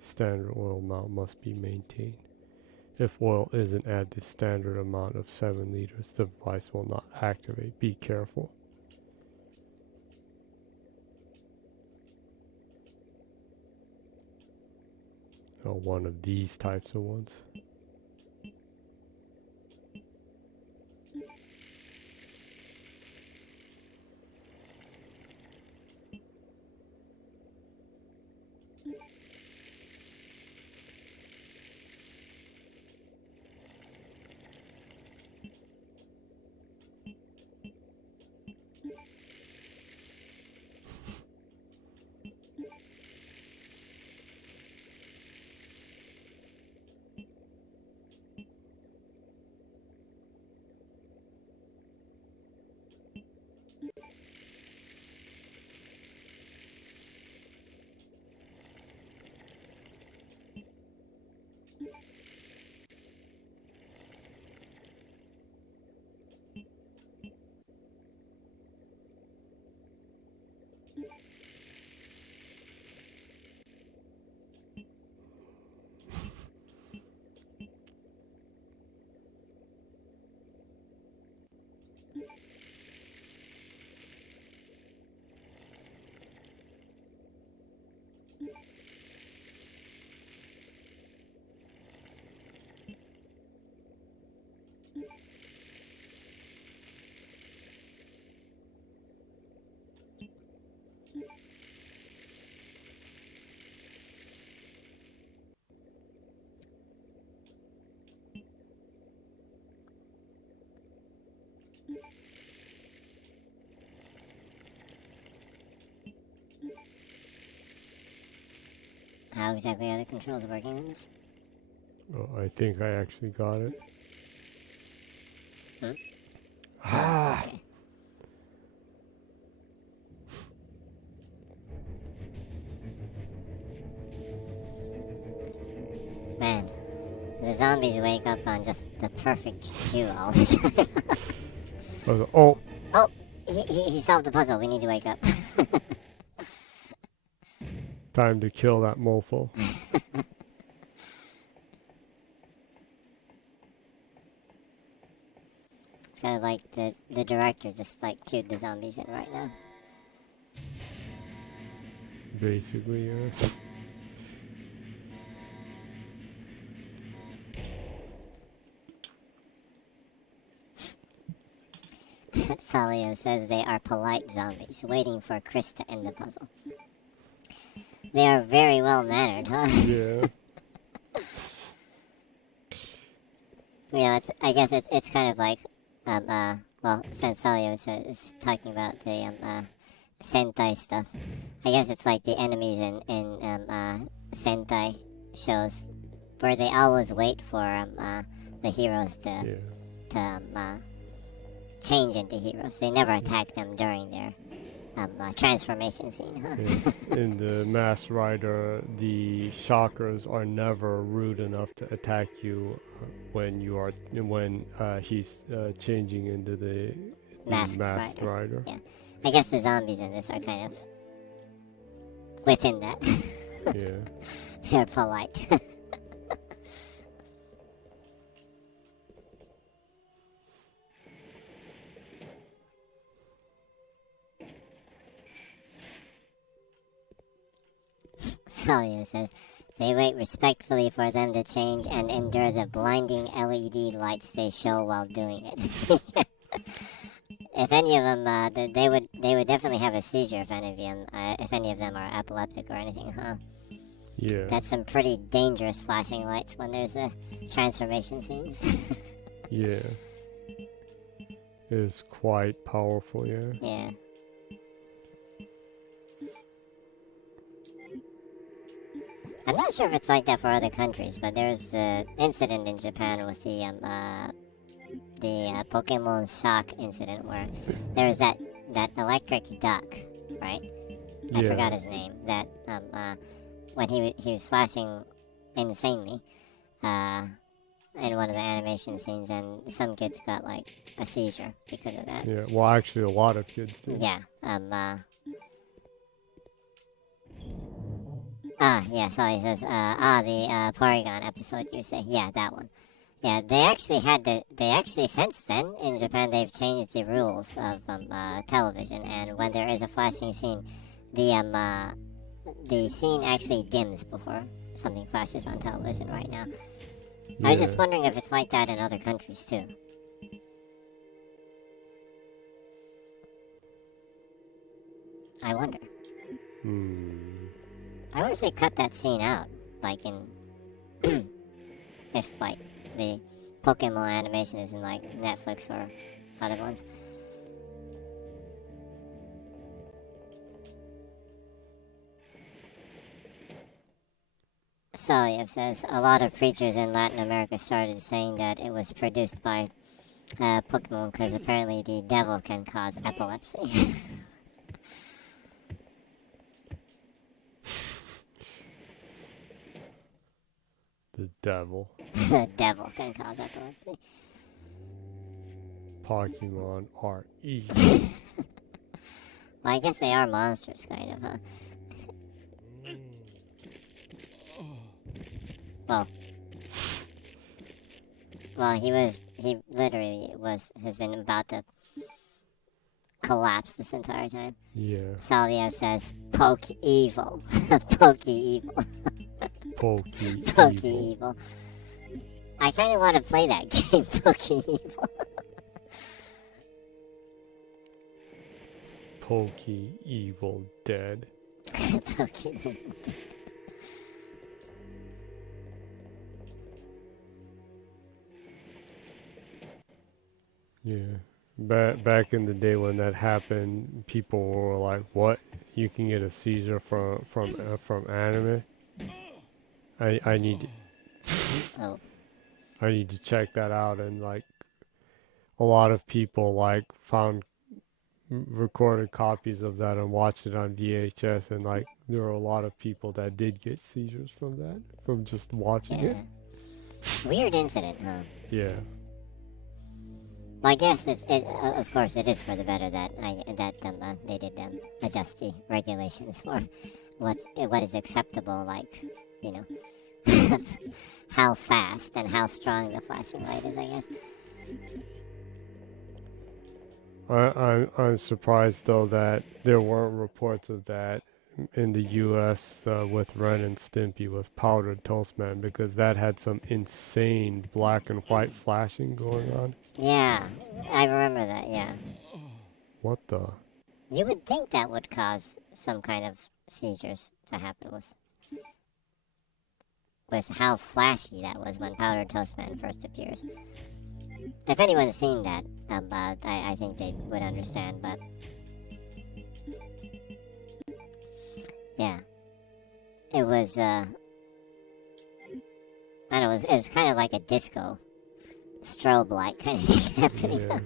Standard oil amount must be maintained. If oil isn't at the standard amount of 7 liters, the device will not activate. Be careful. Oh, one of these types of ones. How exactly are the controls working on this? Oh, I think I actually got it. Hmm? Ah! Okay. Man, the zombies wake up on just the perfect cue all the time. Oh, Oh, he solved the puzzle. We need to wake up. time to kill that mofo. It's kind of like the director just like cued the zombies in right now. Basically, yeah. Salio says they are polite zombies, waiting for Chris to end the puzzle. They are very well mannered, huh? Yeah. You know, I guess it's kind of like, well, since Salio is talking about the Sentai stuff, I guess it's like the enemies in Sentai shows, where they always wait for the heroes to change into heroes. They never attack them during their transformation scene, huh? In the Masked Rider, the shockers are never rude enough to attack you when he's changing into the Masked Rider. Yeah, I guess the zombies in this are kind of within that. Yeah. They're polite. Salio says, they wait respectfully for them to change and endure the blinding LED lights they show while doing it. If any of them, they would definitely have a seizure if any of them are epileptic or anything, huh? Yeah. That's some pretty dangerous flashing lights when there's the transformation scenes. Yeah. It's quite powerful, yeah. Yeah. I'm not sure if it's like that for other countries, but there's the incident in Japan with the Pokemon Shock incident where there was that electric duck, right? I forgot his name. That when he was flashing insanely in one of the animation scenes, and some kids got like a seizure because of that. Yeah. Well, actually, a lot of kids do. Yeah. Yeah, sorry, it says, the Porygon episode you say. Yeah, that one. Yeah, they actually since then, in Japan, they've changed the rules of, television, and when there is a flashing scene, the scene actually dims before something flashes on television right now. Yeah. I was just wondering if it's like that in other countries, too. I wonder. I wonder if they cut that scene out, like in, if like the Pokemon animation is in like Netflix or other ones. Saliev says a lot of preachers in Latin America started saying that it was produced by Pokemon because apparently the devil can cause epilepsy. The devil. The devil can cause epilepsy. Pokemon RE. Well, I guess they are monsters, kind of, huh? Well, he literally has been about to collapse this entire time. Yeah. Saliev says, poke evil. Poke evil. Poke evil. I kind of want to play that game, Poke evil. Poke evil dead. Poke evil. Yeah. Back in the day when that happened, people were like, "What? You can get a seizure from anime?" I need to I need to check that out, and like a lot of people like found recorded copies of that and watched it on VHS, and like there were a lot of people that did get seizures from that, from just watching it. Weird incident, huh? Yeah. Well, I guess of course it is for the better that they did adjust the regulations for what is acceptable, like, you know, how fast and how strong the flashing light is, I guess. I'm surprised though that there weren't reports of that in the U.S. With Ren and Stimpy with Powdered Toast Man, because that had some insane black and white flashing going on. Yeah, I remember that. Yeah. What the? You would think that would cause some kind of seizures to happen with how flashy that was when Powdered Toast Man first appears. If anyone's seen that, I think they would understand, but yeah. It was, I don't know, it was kind of like a disco strobe light kind of thing happening. Yeah.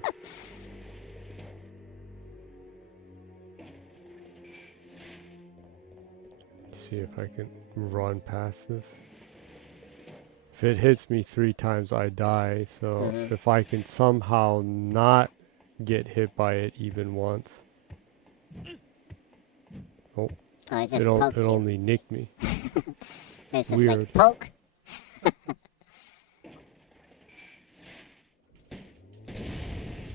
See if I can run past this. If it hits me 3 times, I die. So if I can somehow not get hit by it even once. Oh, Oh, it just poked it you. only nicked me. It's just Weird. like, poke.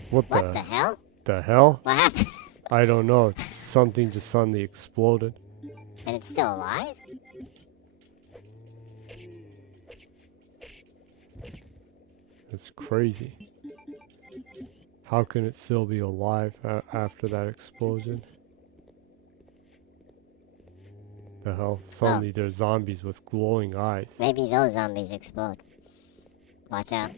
What What the hell? the hell? What happened? I don't know. Something just suddenly exploded. And it's still alive? It's crazy. How can it still be alive after that explosion? The hell? Suddenly there's zombies with glowing eyes. Maybe those zombies explode. Watch out.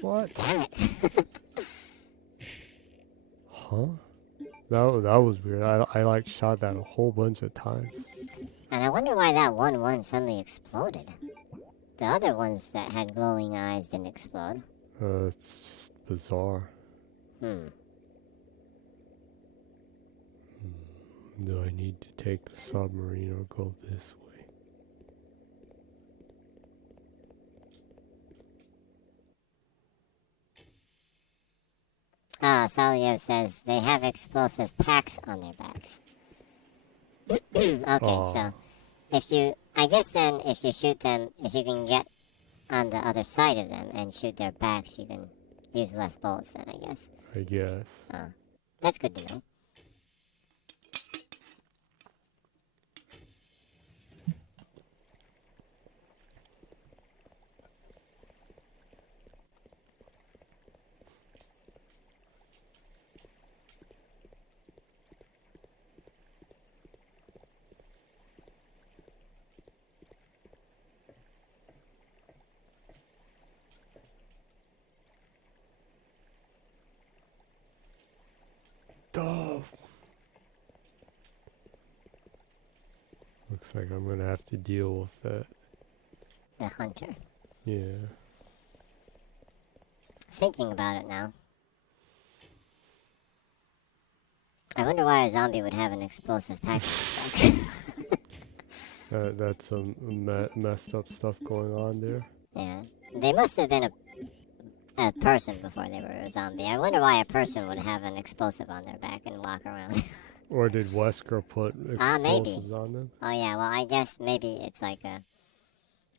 What? Damn it. Huh? That was weird. I like shot that a whole bunch of times. And I wonder why that one suddenly exploded. The other ones that had glowing eyes didn't explode. It's just bizarre. Hmm. Do I need to take the submarine or go this way? Ah, Salio says they have explosive packs on their backs. Okay, so I guess then if you shoot them, if you can get on the other side of them and shoot their backs, you can use less bullets then, I guess. I guess. That's good to know. Duh. Looks like I'm gonna have to deal with that. The hunter. Yeah. Thinking about it now. I wonder why a zombie would have an explosive pack on their back. That's some messed up stuff going on there. Yeah. They must have been a person before they were a zombie. I wonder why a person would have an explosive on their back and walk around. Or did Wesker put explosives on them? Oh yeah, well I guess maybe it's like a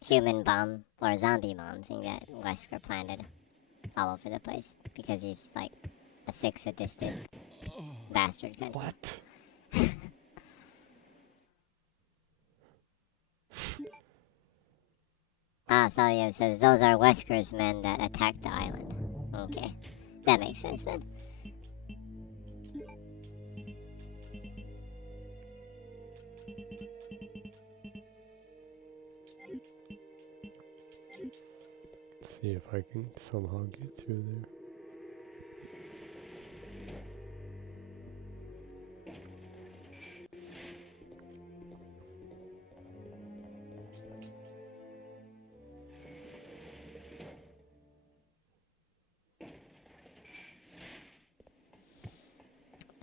human bomb or a zombie bomb thing that Wesker planted all over the place. Because he's like a sick, sadistic bastard kind of. What? Ah, Salio says those are Wesker's men that attacked the island. Okay, that makes sense then. Let's see if I can somehow get through there.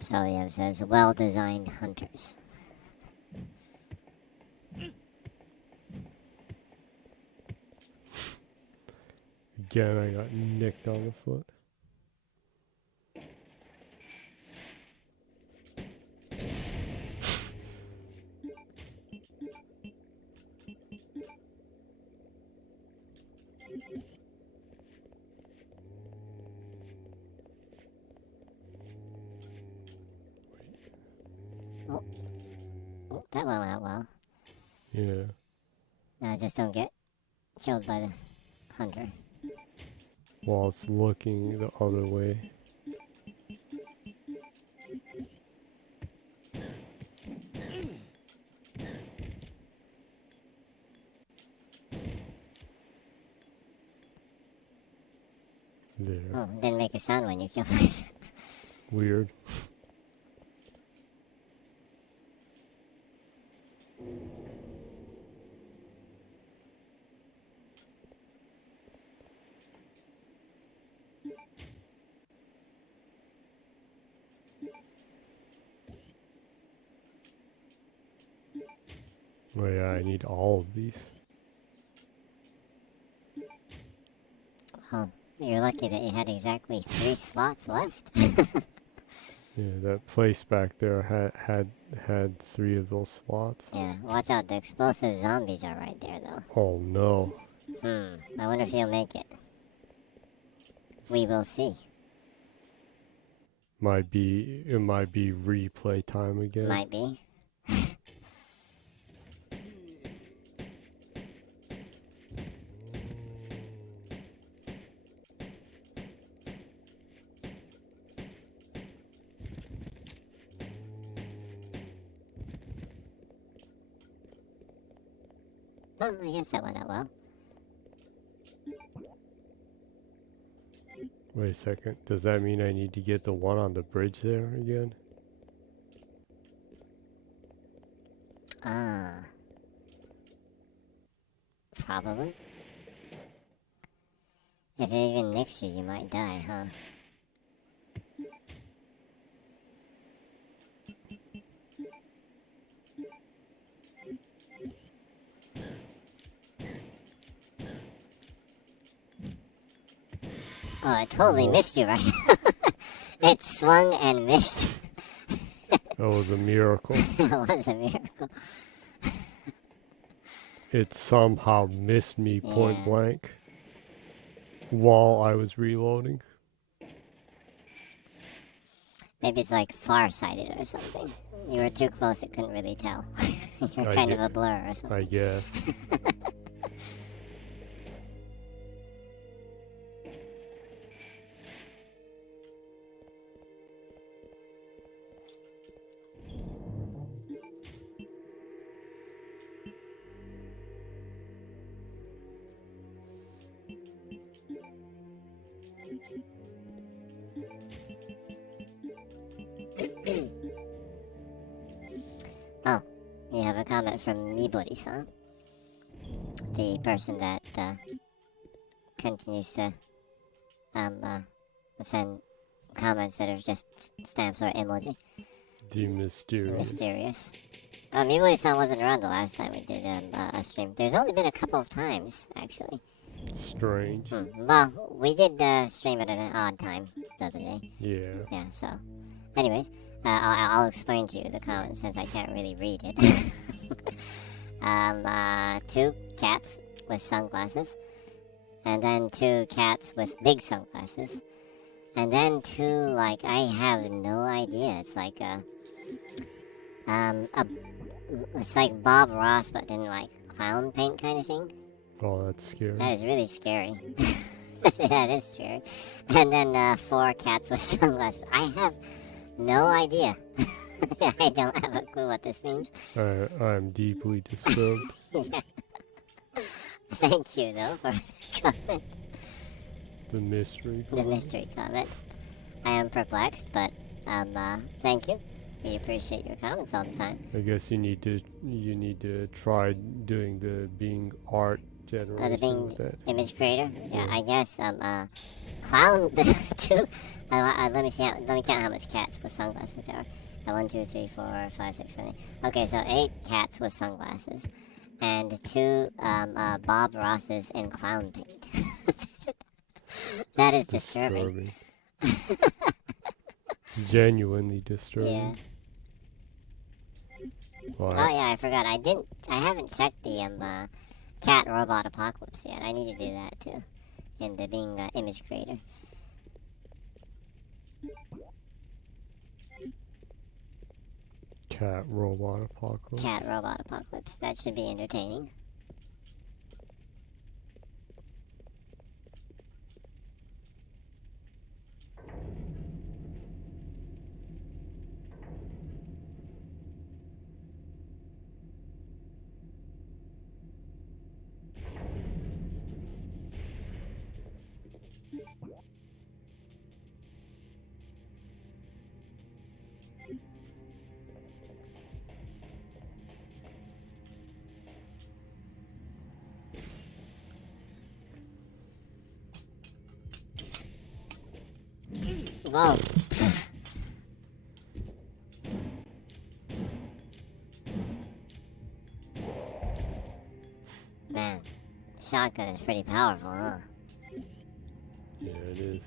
Salio says well-designed hunters. Again, I got nicked on the foot. That went out well. Yeah. Just don't get killed by the hunter. While it's looking the other way. There. Oh, didn't make a sound when you killed it. Weird. Oh yeah, I need all of these. Oh, you're lucky that you had exactly 3 slots left. Yeah, that place back there had 3 of those slots. Yeah, watch out, the explosive zombies are right there, though. Oh no. I wonder if he'll make it. We will see. It might be replay time again. Might be. Oh, I guess that went out well. Wait a second. Does that mean I need to get the one on the bridge there again? Probably. If it even nicks you, you might die, huh? Oh, I totally missed you right now. It swung and missed. That was a miracle. That was a miracle. It somehow missed me point Yeah. blank while I was reloading. Maybe it's like far-sighted or something. You were too close, it couldn't really tell. You're kind of a blur or something. I guess. Oh, you have a comment from Mibori-san, the person that continues to send comments that are just stamps or emoji. The mysterious. Mysterious. Mibori-san wasn't around the last time we did a stream. There's only been a couple of times, actually. Strange. Well, we did stream at an odd time the other day. Yeah. Yeah, so. Anyways, I'll explain to you the comment since I can't really read it. 2 cats with sunglasses. And then 2 cats with big sunglasses. And then 2, like, I have no idea. It's like it's like Bob Ross, but in like clown paint kind of thing. Oh, that's scary. That is really scary. That is scary. And then 4 cats with sunglasses. I have no idea. I don't have a clue what this means. I'm deeply disturbed. Yeah. Thank you, though, for the comment. The mystery. The mystery comment. I am perplexed, but thank you. We appreciate your comments all the time. I guess you need to try doing the Bing art generation The Bing with that. image creator. Yeah, I guess clown. The 2. Let me see. Let me count how much cats with sunglasses there are. 1, 2, 3, 4, 5, 6, 7, 8. Okay, so 8 cats with sunglasses, and 2 Bob Rosses in clown paint. That is disturbing. Genuinely disturbing. Yeah. Well, Oh yeah, I forgot. I haven't checked the cat robot apocalypse yet. I need to do that too, in the Bing image creator. Cat robot apocalypse. Cat robot apocalypse. That should be entertaining. Whoa. Man, shotgun is pretty powerful, huh? Yeah, it is.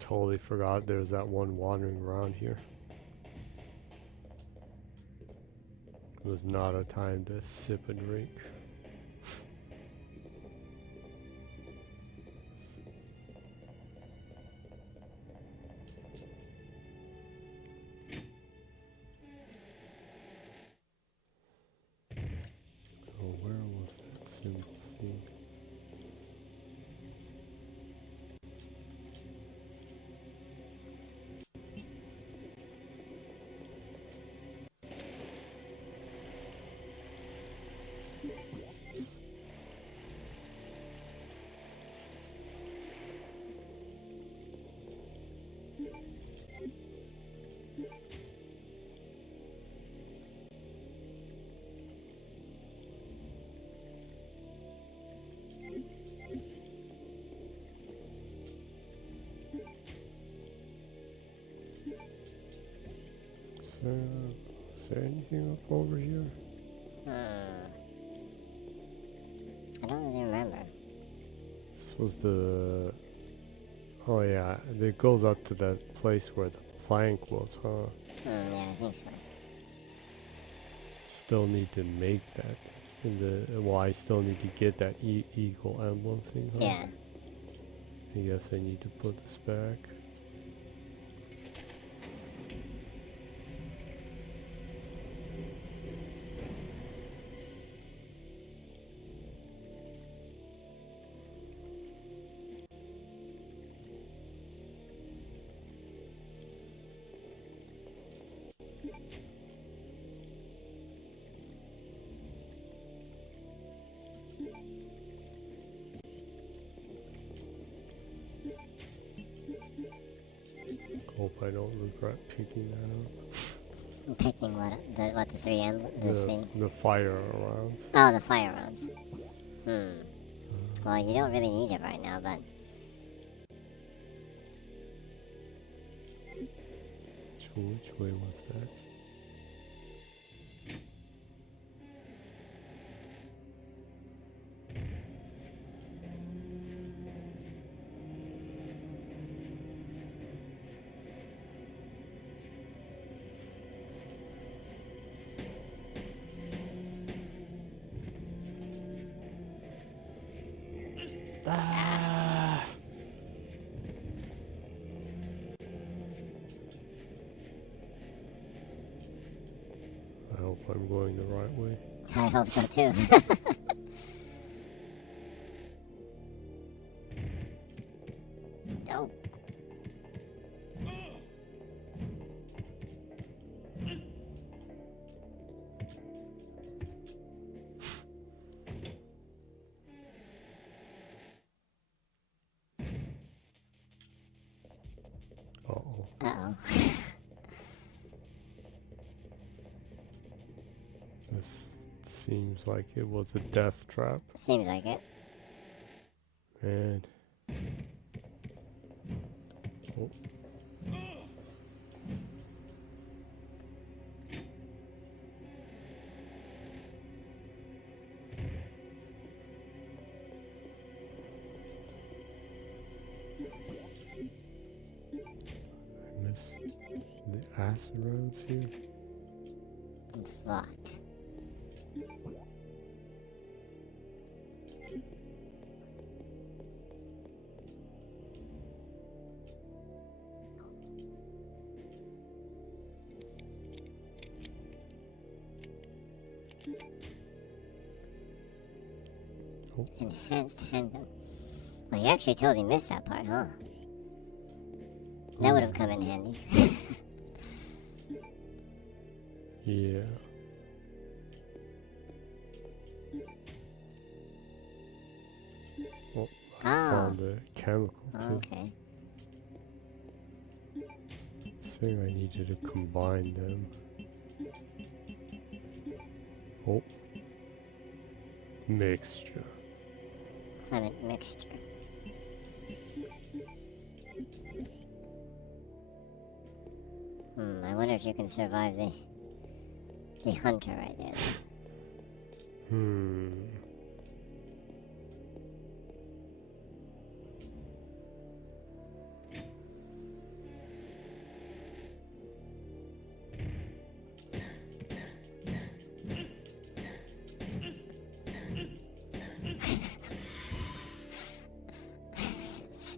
Totally forgot there's that one wandering around here. It was not a time to sip and drink. Oh, where was that symbol thing? Is there anything up over here? I don't really remember. This was the... Oh yeah, it goes up to that place where the plank was, huh? Yeah, I think so. Still need to make that. Well, I still need to get that eagle emblem thing, huh? Yeah. I guess I need to put this back. Hope I don't regret picking that up. Picking what the three The fire rounds. Oh, the fire rounds. Well, you don't really need it right now, but Which way was that? I hope I'm going the right way. I hope so too. Oh. Uh-oh. Uh-oh. This seems like it was a death trap. Seems like it. And... Oh. I missed the acid rounds here. It's locked. Enhanced handgun. Well, you actually totally missed that part, huh? That would have come in handy. Yeah. Oh, I found the chemical too. Okay. Saying I needed to combine them. Oh. Mixture. Clement mixture. I wonder if you can survive the hunter right there.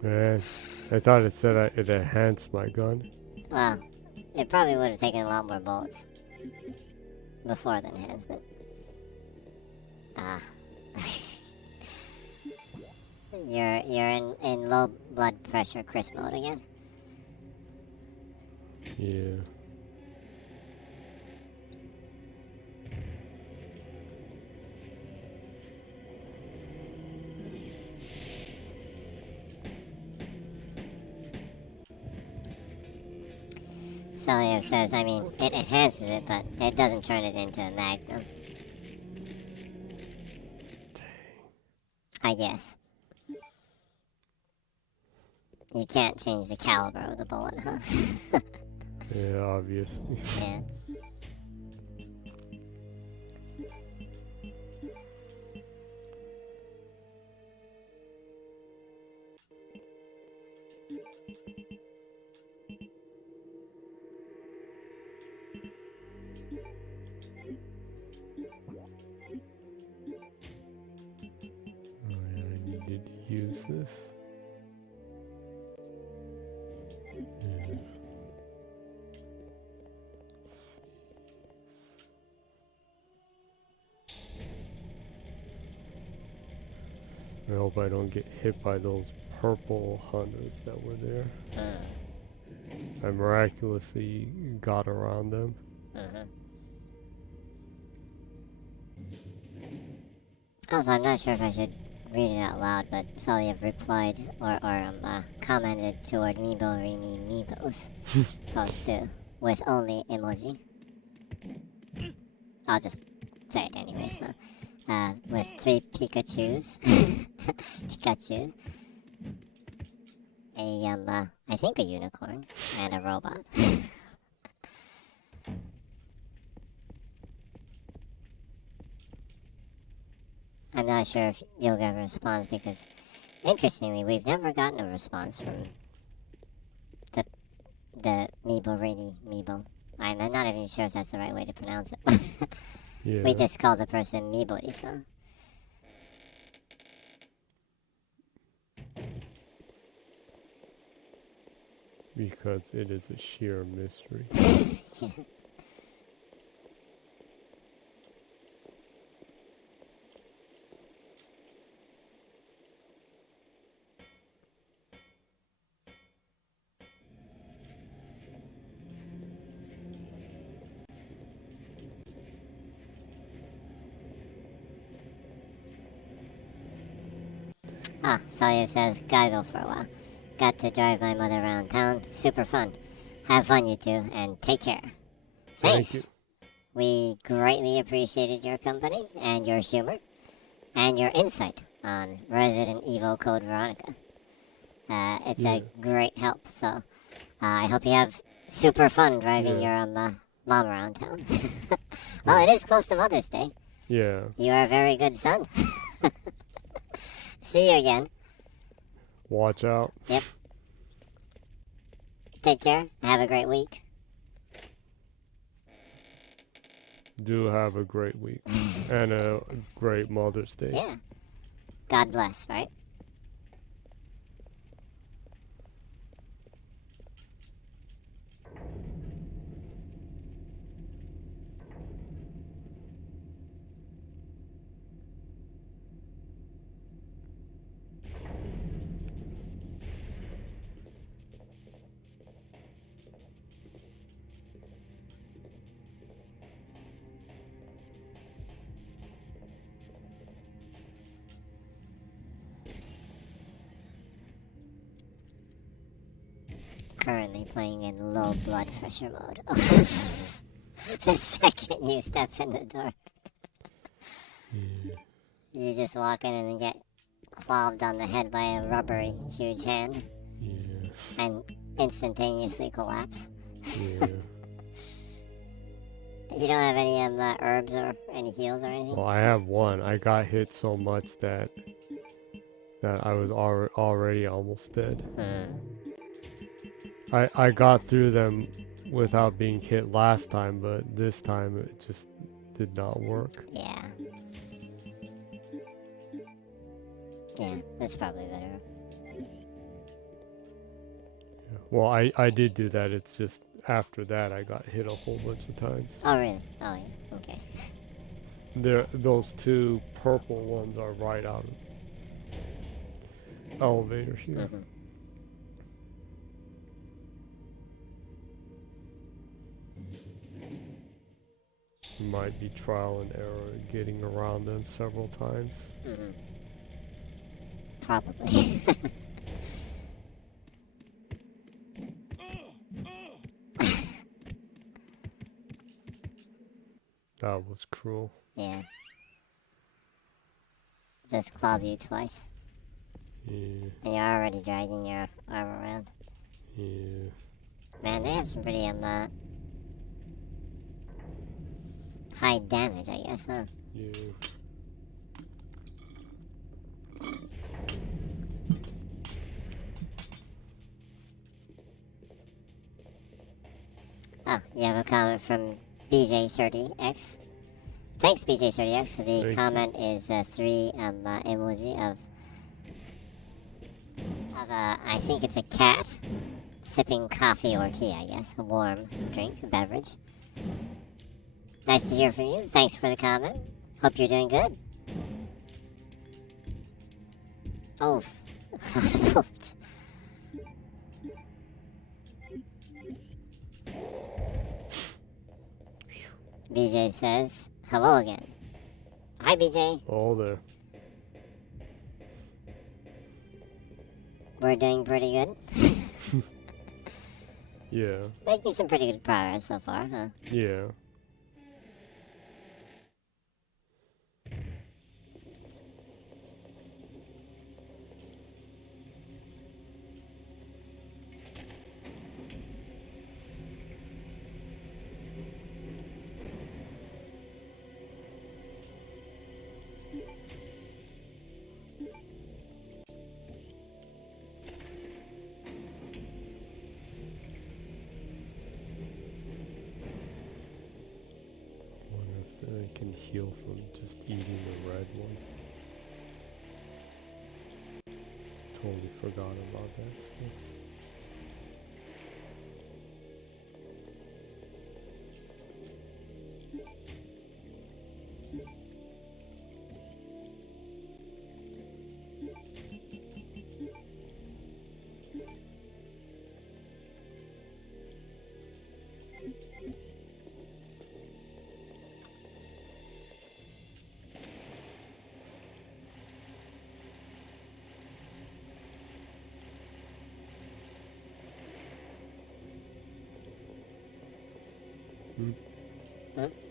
Man, I thought it said it enhanced my gun. Well, it probably would have taken a lot more bullets before the enhancement. Ah. You're in low blood pressure Chris mode again? Yeah. Celio says, I mean, it enhances it, but it doesn't turn it into a magnum. I guess. You can't change the caliber of the bullet, huh? Yeah, obviously. Yeah. Oh yeah, I needed to use this. Yeah. I hope I don't get hit by those purple hunters that were there. I miraculously got around them. Also, I'm not sure if I should read it out loud, but Celio replied or commented toward Meebo Rini Meebo's post too, with only emoji. I'll just say it anyways, huh? With 3 Pikachus. Pikachu. I think a unicorn. And a robot. I'm not sure if you'll get a response because, interestingly, we've never gotten a response from the Meebo Rini Meebo. I'm not even sure if that's the right way to pronounce it. Yeah. We just call the person Meebody, so. Because it is a sheer mystery. Yeah. Ah, Sawyer says, gotta go for a while. Got to drive my mother around town. Super fun. Have fun, you two, and take care. Thanks. Thank you. We greatly appreciated your company and your humor and your insight on Resident Evil Code Veronica. It's a great help, so I hope you have super fun driving your mom around town. Well, it is close to Mother's Day. Yeah. You are a very good son. See you again. Watch out. Yep. Take care. Have a great week. Do have a great week. And a great Mother's Day. Yeah. God bless, right? currently playing in low blood pressure mode. The second you step in the door, Yeah. you just walk in and get clobbed on the head by a rubbery huge hand Yeah. and instantaneously collapse. Yeah. You don't have any herbs or any heals or anything? Well, I have one. I got hit so much that I was already almost dead. I got through them without being hit last time, but this time it just did not work. Yeah. Yeah, that's probably better. Yeah. Well, I did do that. It's just after that I got hit a whole bunch of times. Oh, really? Oh, yeah. Okay. Those two purple ones are right out of elevator here. Mm-hmm. Might be trial and error getting around them several times. Mm-hmm. Probably. That was cruel. Yeah. Just club you twice. Yeah. And you're already dragging your arm around. Yeah. Man, they have some pretty high damage, I guess, huh? Yeah. Oh, you have a comment from BJ30X. Thanks, BJ30X. The Thank comment is 3 emoji of I think it's a cat sipping coffee or tea, I guess. A warm drink, a beverage. Nice to hear from you. Thanks for the comment. Hope you're doing good. Oh. BJ says, hello again. Hi, BJ. Oh, there. We're doing pretty good. Yeah. Making some pretty good progress so far, huh? Yeah. Can heal from just eating the red one. Totally forgot about that stuff.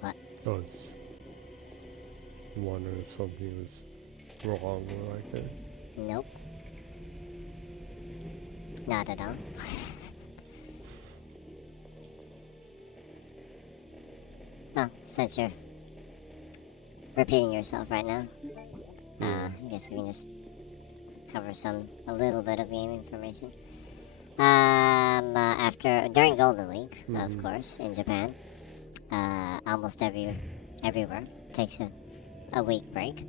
What? I was just wondering if something was wrong like that. Nope. Not at all. Well, since you're repeating yourself right now, I guess we can just cover a little bit of game information. During Golden Week, of course, in Japan, almost everywhere takes a week break.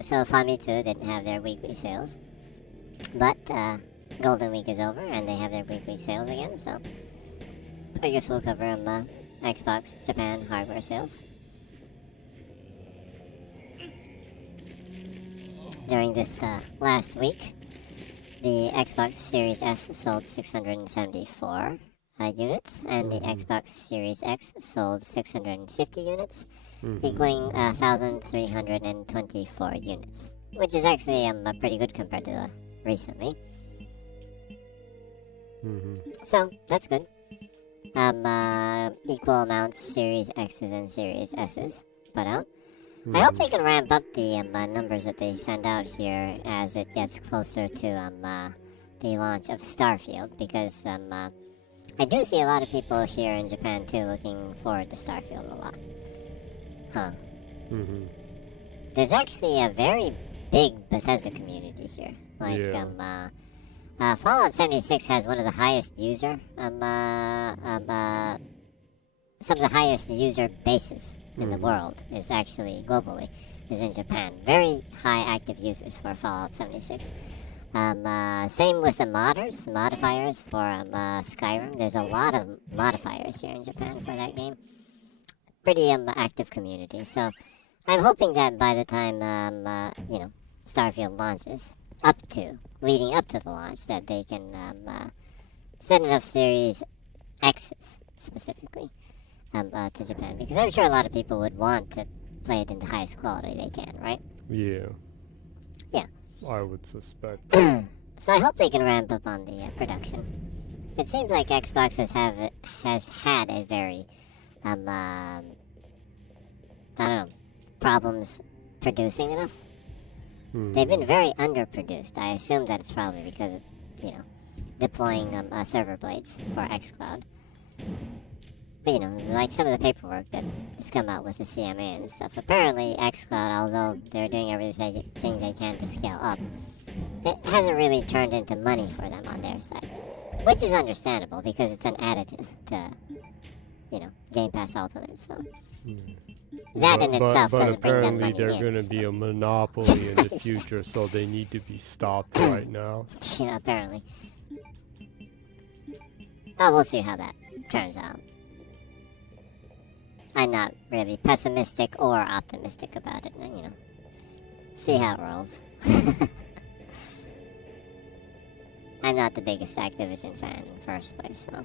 So Famitsu didn't have their weekly sales, but Golden Week is over and they have their weekly sales again. So I guess we'll cover Xbox Japan hardware sales. During this last week, the Xbox Series S sold 674 units, and the Xbox Series X sold 650 units, equaling 1,324 units, which is actually pretty good compared to recently. So that's good. Equal amounts Series X's and Series S's put out. I hope they can ramp up the numbers that they send out here as it gets closer to the launch of Starfield, because I do see a lot of people here in Japan too looking forward to Starfield a lot. Huh. There's actually a very big Bethesda community here. Like, Yeah. Fallout 76 has one of the highest user, some of the highest user bases in the world is actually globally is in Japan. Very high active users for Fallout 76. Same with the modifiers for Skyrim. There's a lot of modifiers here in Japan for that game. Pretty active community. So I'm hoping that by the time Starfield launches, leading up to the launch, that they can send enough Series X's specifically to Japan, because I'm sure a lot of people would want to play it in the highest quality they can, right? Yeah. Yeah. I would suspect. So I hope they can ramp up on the production. It seems like Xbox has had a very I don't know, problems producing enough. They've been very underproduced. I assume that it's probably because of, deploying server blades for xCloud. But, like some of the paperwork that has come out with the CMA and stuff. Apparently, xCloud, although they're doing everything they can to scale up, it hasn't really turned into money for them on their side. Which is understandable, because it's an additive to, Game Pass Ultimate, so... That in itself doesn't bring them money. But apparently they're going to be a monopoly in the future, so they need to be stopped right now. Yeah, apparently. Oh, we'll see how that turns out. I'm not really pessimistic or optimistic about it, See how it rolls. I'm not the biggest Activision fan in the first place, so...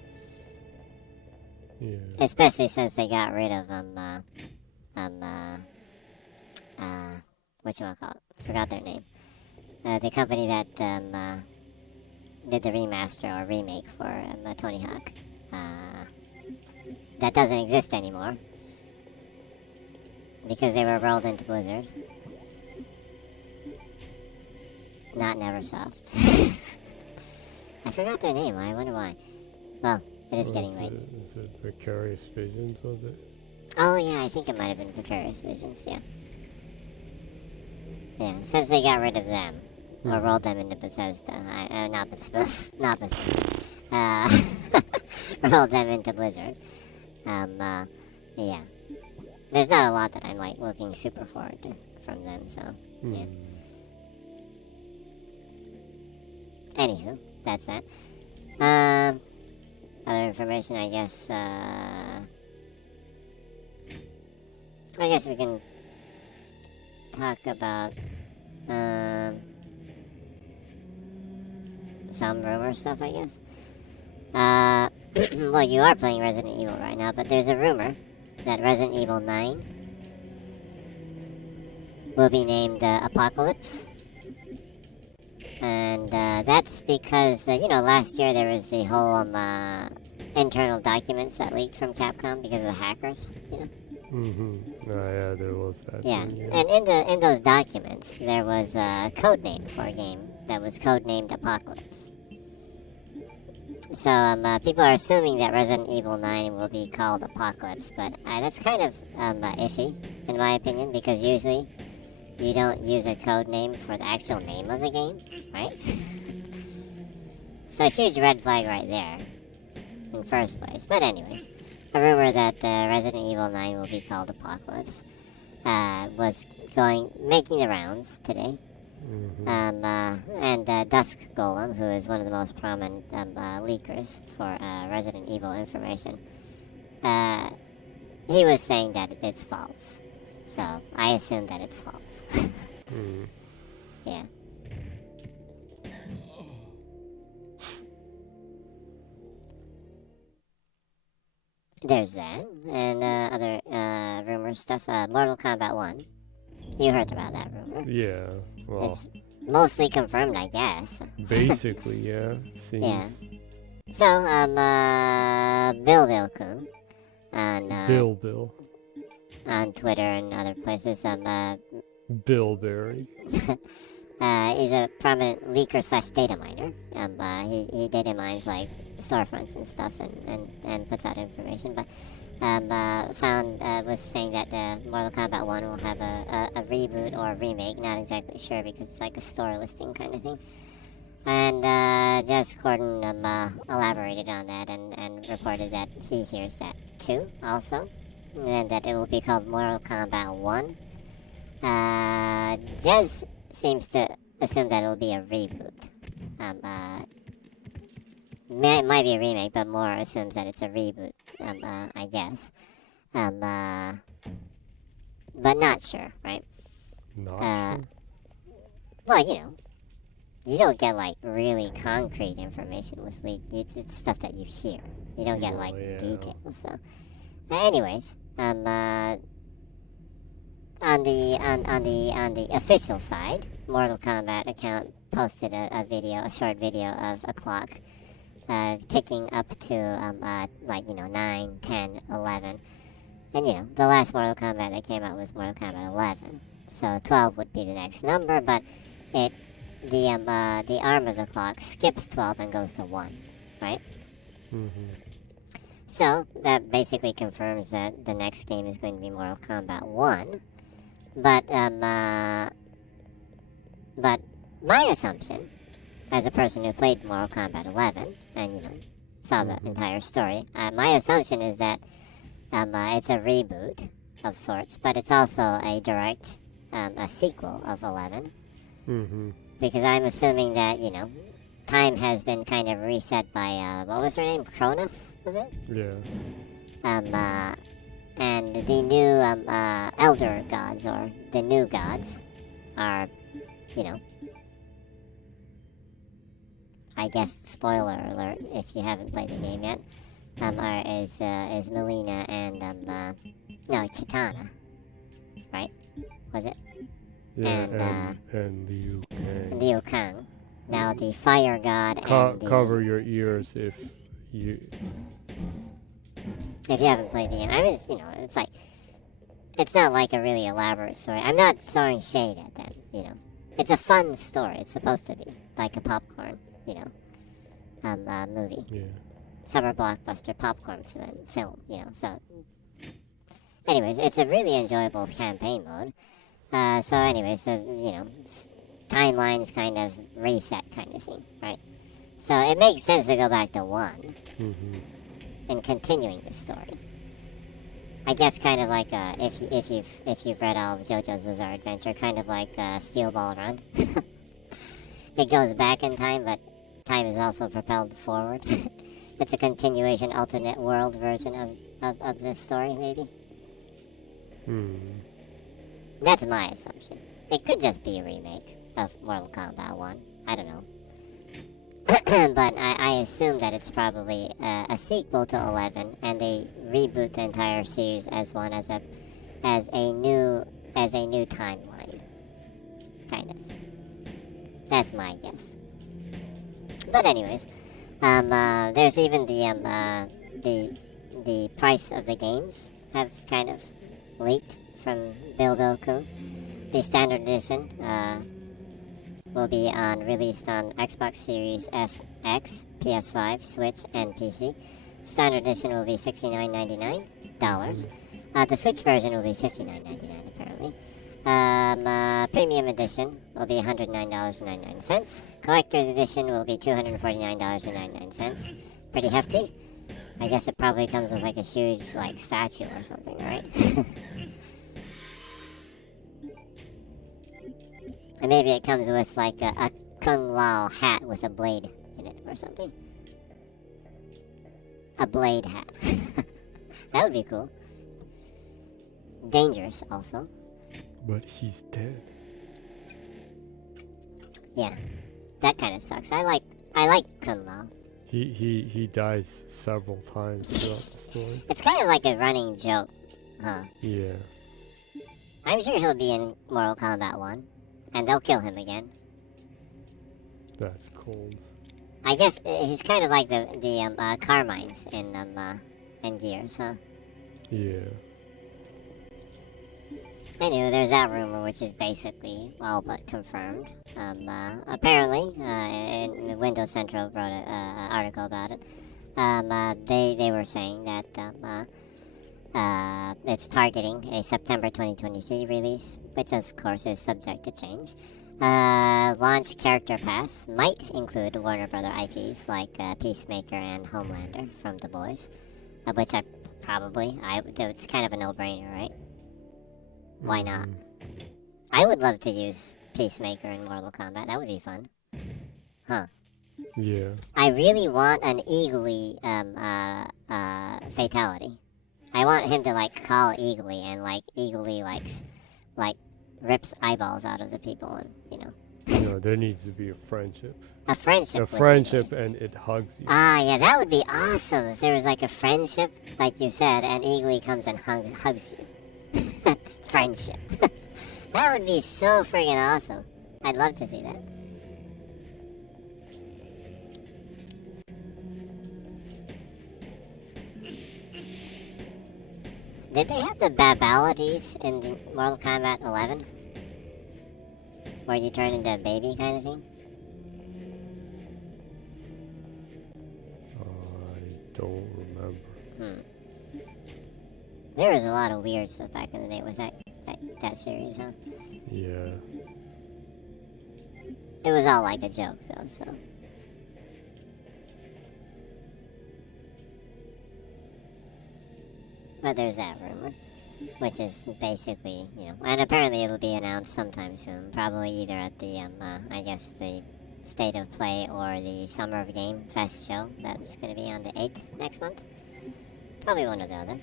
Yeah. Especially since they got rid of whatchamacallit? Forgot their name. The company that did the remaster or remake for Tony Hawk. That doesn't exist anymore because they were rolled into Blizzard. Not Neversoft. I forgot their name. I wonder why. Well, it is getting late. Is it Vicarious Visions, was it? Oh yeah, I think it might have been Vicarious Visions, yeah. Yeah, since they got rid of them, or rolled them into Bethesda, not Bethesda, rolled them into Blizzard, yeah. There's not a lot that I'm, looking super forward to from them, so, yeah. Anywho, that's that. Other information, I guess we can talk about some rumor stuff, I guess. Well, you are playing Resident Evil right now, but there's a rumor that Resident Evil 9 will be named Apocalypse. And that's because, last year there was the whole internal documents that leaked from Capcom because of the hackers, Oh yeah, there was that. Yeah, thing, and in those documents, there was a code name for a game that was codenamed Apocalypse. So people are assuming that Resident Evil 9 will be called Apocalypse, but that's kind of iffy, in my opinion, because usually you don't use a code name for the actual name of the game, right? So a huge red flag right there, in first place. But anyways, a rumor that Resident Evil 9 will be called Apocalypse was making the rounds today. And Dusk Golem, who is one of the most prominent leakers for Resident Evil information, he was saying that it's false. So I assume that it's false. Yeah. There's that, and other rumor stuff. Mortal Kombat 1. You heard about that rumor. Yeah, well, It's mostly confirmed, I guess. basically, yeah. Seems. Yeah. So, Bill Bill. on Twitter and other places, Billberry. he's a prominent leaker slash data miner. He data mines like storefronts and stuff and puts out information. But was saying that Mortal Kombat 1 will have a reboot or a remake. Not exactly sure because it's like a store listing kind of thing. And Jess Gordon elaborated on that and reported that he hears that too, also, and that it will be called Mortal Kombat 1. Jez seems to assume that it'll be a reboot. Might be a remake, but more assumes that it's a reboot, I guess. But not sure, right? Not sure. Well, you don't get like really concrete information with leak. It's stuff that you hear. You don't get like details. So, anyways, on the official side, Mortal Kombat account posted a short video of a clock ticking up to 9, 10, 11. And the last Mortal Kombat that came out was Mortal Kombat 11. So 12 would be the next number, but the arm of the clock skips 12 and goes to 1, right? Mm-hmm. So that basically confirms that the next game is going to be Mortal Kombat 1. But my assumption, as a person who played Mortal Kombat 11 and saw the entire story, my assumption is that it's a reboot of sorts, but it's also a direct a sequel of 11. Mm-hmm. Because I'm assuming that time has been kind of reset by what was her name? Cronus, was it? Yeah. And the new elder gods or the new gods are, I guess spoiler alert if you haven't played the game yet, is Melina and Kitana, right? Was it? Yeah, and Liu Kang. Liu Kang. Now the fire god and the... Cover your ears if you haven't played the game. I mean, it's like... It's not like a really elaborate story. I'm not throwing shade at them, It's a fun story. It's supposed to be. Like a popcorn, movie. Yeah. Summer blockbuster popcorn film, so... Anyways, it's a really enjoyable campaign mode. Timelines kind of reset kind of thing, right? So it makes sense to go back to 1 Mm-hmm. and continuing the story. I guess kind of like if you've read all of JoJo's Bizarre Adventure, kind of like Steel Ball Run. It goes back in time, but time is also propelled forward. It's a continuation, alternate world version of this story, maybe. That's my assumption. It could just be a remake of Mortal Kombat 1. I don't know. But I assume that it's probably a sequel to 11, and they reboot the entire series as a new timeline. Kind of. That's my guess. But anyways, there's even the price of the games have kind of leaked from Bill-Kun. The standard edition will be released on Xbox Series S, X, PS5, Switch, and PC. Standard edition will be $69.99. The Switch version will be $59.99 apparently. Premium edition will be $109.99. Collector's edition will be $249.99. Pretty hefty. I guess it probably comes with like a huge statue or something, right? And maybe it comes with like a Kung Lao hat with a blade in it or something. A blade hat. That would be cool. Dangerous also. But he's dead. Yeah. That kind of sucks. I like Kung Lao. He dies several times throughout the story. It's kind of like a running joke, huh? Yeah. I'm sure he'll be in Mortal Kombat 1. And they'll kill him again. That's cold. I guess he's kind of like the Carmines in Gears, huh? Yeah. Anyway, there's that rumor, which is basically all but confirmed. Apparently, in the Windows Central wrote an article about it. They were saying that it's targeting a September 2023 release, which of course is subject to change. Launch character pass might include Warner Brother IPs like Peacemaker and Homelander from The Boys, which it's kind of a no-brainer, right? Why not? I would love to use Peacemaker in Mortal Kombat. That would be fun. Huh. Yeah. I really want an Eagly fatality. I want him to like call Eagly and like Eagly like rips eyeballs out of the people and No, there needs to be a friendship. A friendship. A friendship and it hugs you. Ah, yeah, that would be awesome if there was like a friendship, like you said, and Eagly comes and hugs you. Friendship. That would be so friggin' awesome. I'd love to see that. Did they have the babalities in the Mortal Kombat 11? Where you turn into a baby kind of thing? I don't remember. There was a lot of weird stuff back in the day with that series, huh? Yeah. It was all like a joke, though, so. But there's that rumor, which is basically, and apparently it'll be announced sometime soon, probably either at the, I guess the State of Play or the Summer of Game Fest show. That's going to be on the 8th next month. Probably one or the other.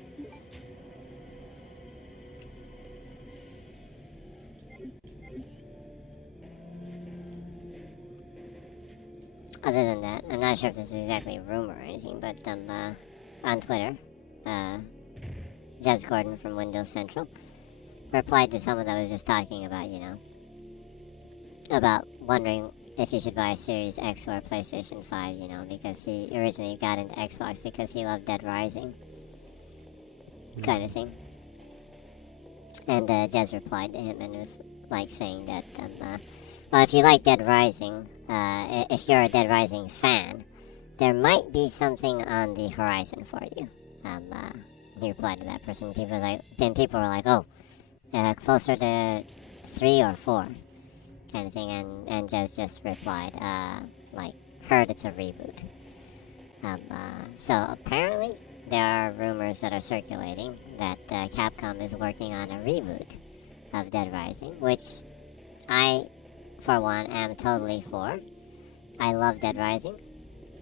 Other than that, I'm not sure if this is exactly a rumor or anything, but on Twitter, Jez Gordon from Windows Central replied to someone that was just talking about, about wondering if he should buy a Series X or a PlayStation 5, because he originally got into Xbox because he loved Dead Rising, kind of thing. And Jez replied to him and was like saying that, well, if you like Dead Rising, if you're a Dead Rising fan, there might be something on the horizon for you. He replied to that person. People were like, oh, closer to 3 or 4, kind of thing. And just replied, like, heard it's a reboot. So apparently there are rumors that are circulating that Capcom is working on a reboot of Dead Rising, which I, for one, am totally for. I love Dead Rising.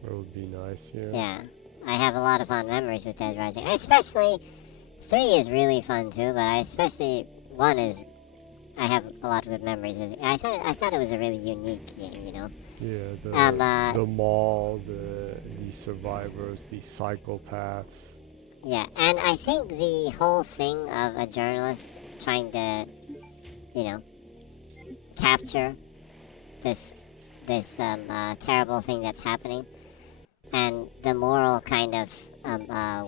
That would be nice, yeah. Yeah. I have a lot of fond memories with Dead Rising. Especially 3 is really fun too, but I have a lot of good memories with it. I thought it was a really unique game, Yeah, the mall, the survivors, the psychopaths. Yeah, and I think the whole thing of a journalist trying to, capture this terrible thing that's happening, and the moral kind of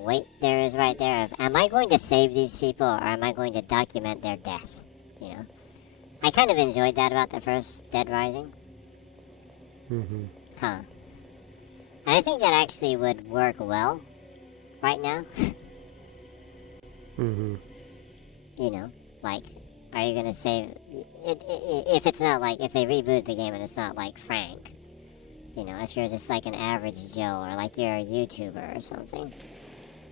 weight there is right there of, am I going to save these people or am I going to document their death? I kind of enjoyed that about the first Dead Rising. Mm-hmm. Huh. And I think that actually would work well right now. Mm-hmm. Like, are you gonna save it if it's not like, if they reboot the game and it's not like Frank? If you're just like an average Joe or like you're a YouTuber or something,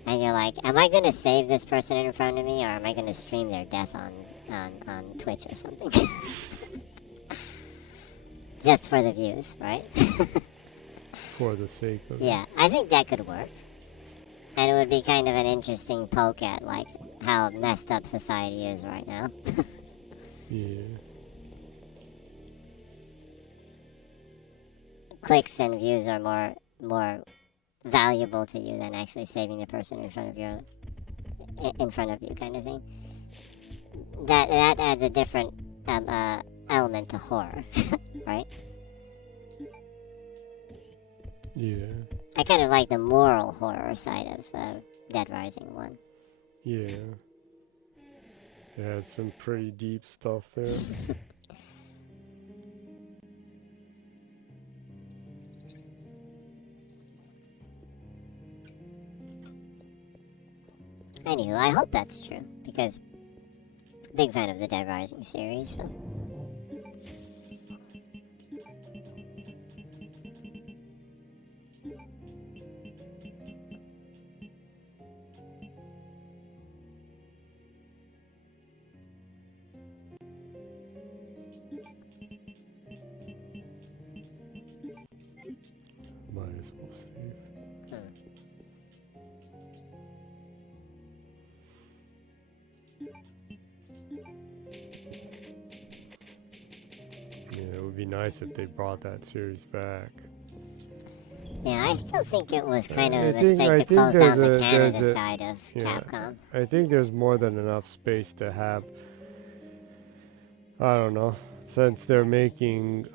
and you're like, am I gonna save this person in front of me or am I gonna stream their death on Twitch or something? Just for the views, right? For the sake of Yeah, I think that could work. And it would be kind of an interesting poke at like how messed up society is right now. Yeah. Clicks and views are more valuable to you than actually saving the person in front of you, kind of thing. That adds a different element to horror, right? Yeah. I kind of like the moral horror side of Dead Rising 1. Yeah. It had some pretty deep stuff there. Anywho, I hope that's true, because big fan of the Dead Rising series, so. Might as well save. Yeah, it would be nice if they brought that series back. Yeah, I still think it was kind of I a think- mistake I to think close there's down the a- there's Canada a- side of yeah. Capcom. I think there's more than enough space to have. I don't know. Since they're making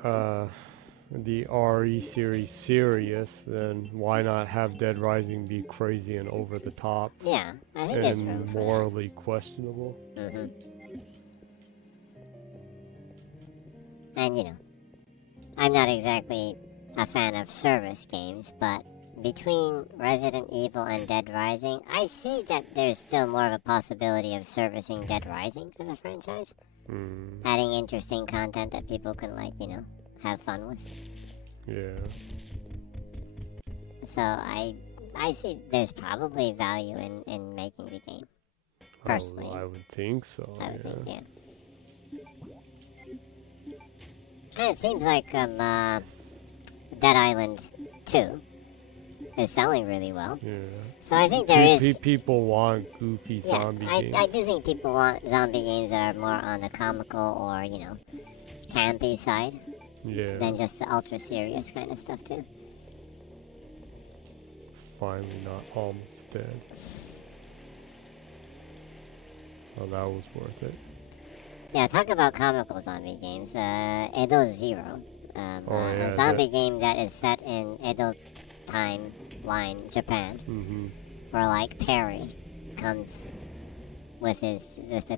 the RE series serious, then why not have Dead Rising be crazy and over the top Yeah, I think there's room and for morally questionable? that. Mm-hmm. And, you know, I'm not exactly a fan of service games, but between Resident Evil and Dead Rising, I see that there's still more of a possibility of servicing Dead Rising to the franchise. Adding interesting content that people can, like, you know, have fun with. Yeah. So I see there's probably value in making the game. Personally. I would think so. I would Yeah. think, yeah. And it seems like Dead Island 2 is selling really well. Yeah. So I think there is... People want goofy zombie games. I do think people want zombie games that are more on the comical or, you know, campy side Yeah. than just the ultra serious kind of stuff too. Finally not almost dead. Oh, that was worth it. Yeah, talk about comical zombie games. Edo Zero. A zombie game that is set in Edo timeline, Japan. Mm-hmm. Where, like, Perry comes with the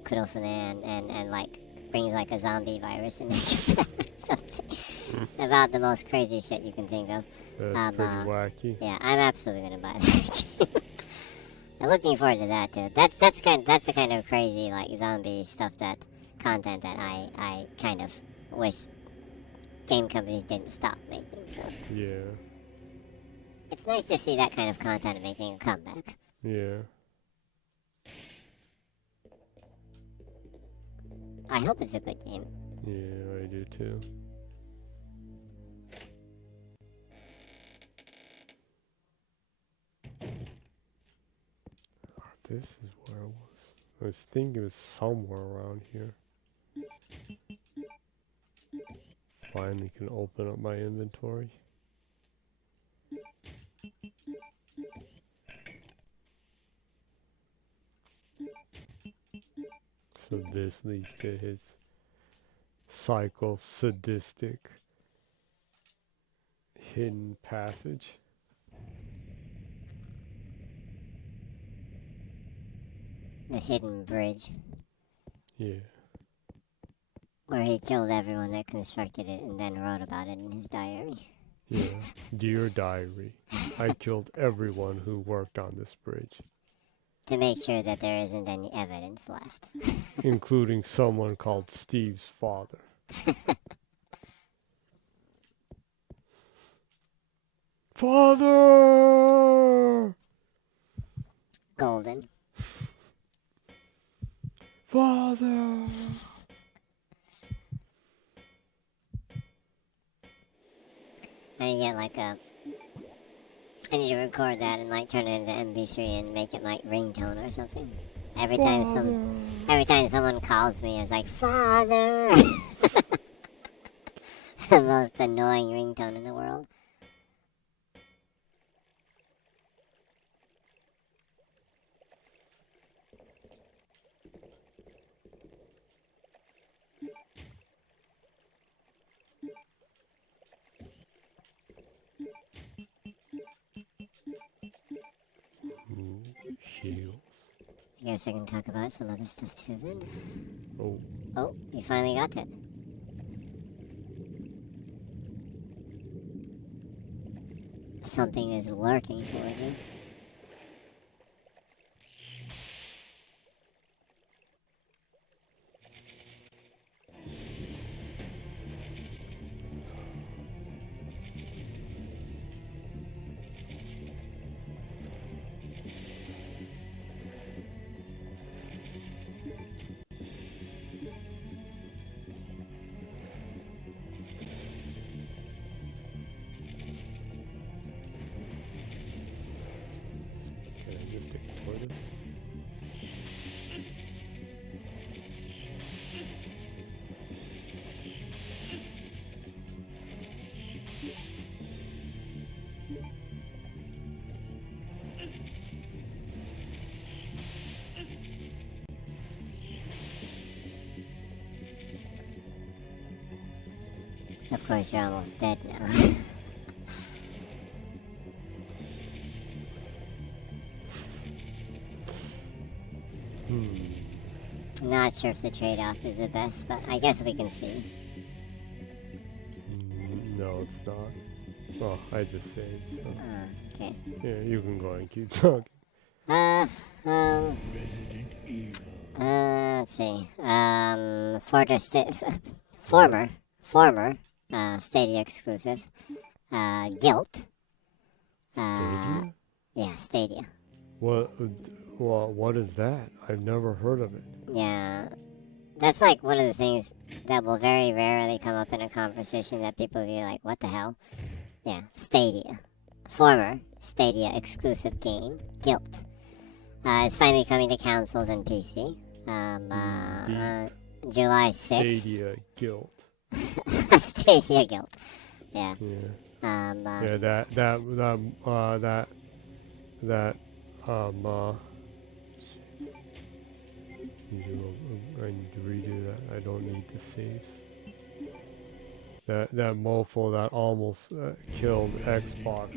Kurofune and like, brings, like, a zombie virus into Japan or something. About the most crazy shit you can think of. That's pretty wacky. Yeah, I'm absolutely gonna buy that game. I'm looking forward to that, too. That's the kind of crazy, like, zombie stuff content that I kind of wish game companies didn't stop making. So. Yeah. It's nice to see that kind of content making a comeback. Yeah. I hope it's a good game. Yeah, I do too. This is where I was. I was thinking it was somewhere around here. Finally can open up my inventory. So this leads to his psycho-sadistic hidden passage. The hidden bridge. Yeah. Where he killed everyone that constructed it and then wrote about it in his diary. Yeah. Dear diary, I killed everyone who worked on this bridge. To make sure that there isn't any evidence left. Including someone called Steve's father. Father! Golden. Father! I need to get like a... I need to record that and like turn it into MP3 and make it like ringtone or something. Every time someone calls me, it's like, Father! The most annoying ringtone in the world. Shields. I guess I can talk about some other stuff too then. Oh. Oh, you finally got it. Something is lurking towards you. Can I just ignore this? Of course, you're almost dead now. Not sure if the trade-off is the best, but I guess we can see. No, it's not. Oh, I just saved. So. Okay. Yeah, you can go and keep talking. Resident Evil. Let's see. Former Stadia exclusive. Guilt. Stadia? Yeah, Stadia. What is that? I've never heard of it. Yeah. That's like one of the things that will very rarely come up in a conversation that people will be like, what the hell? Yeah, Stadia. Former Stadia exclusive game, Guilt. It's finally coming to consoles and PC. July 6th. Stadia Guild. Stadia Guild. Yeah. Yeah. Yeah, I need to redo that. I don't need the saves. That mofo that almost killed Xbox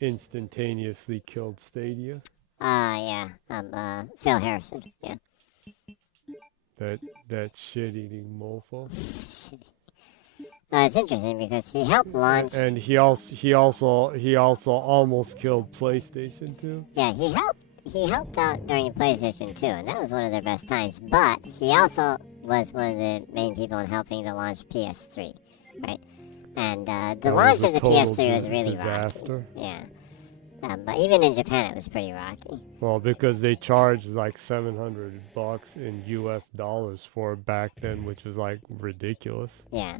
instantaneously killed Stadia. yeah. Phil Harrison. Yeah. That shit-eating mofo. It's interesting because he helped launch. And he also almost killed PlayStation 2. Yeah, he helped out during PlayStation 2, and that was one of their best times. But he also was one of the main people in helping to launch PS3, right? And the launch of the PS3 was really disaster. rocky. Yeah. But even in Japan, it was pretty rocky. Well, because they charged like $700 in US dollars for it back then, which was like ridiculous. Yeah.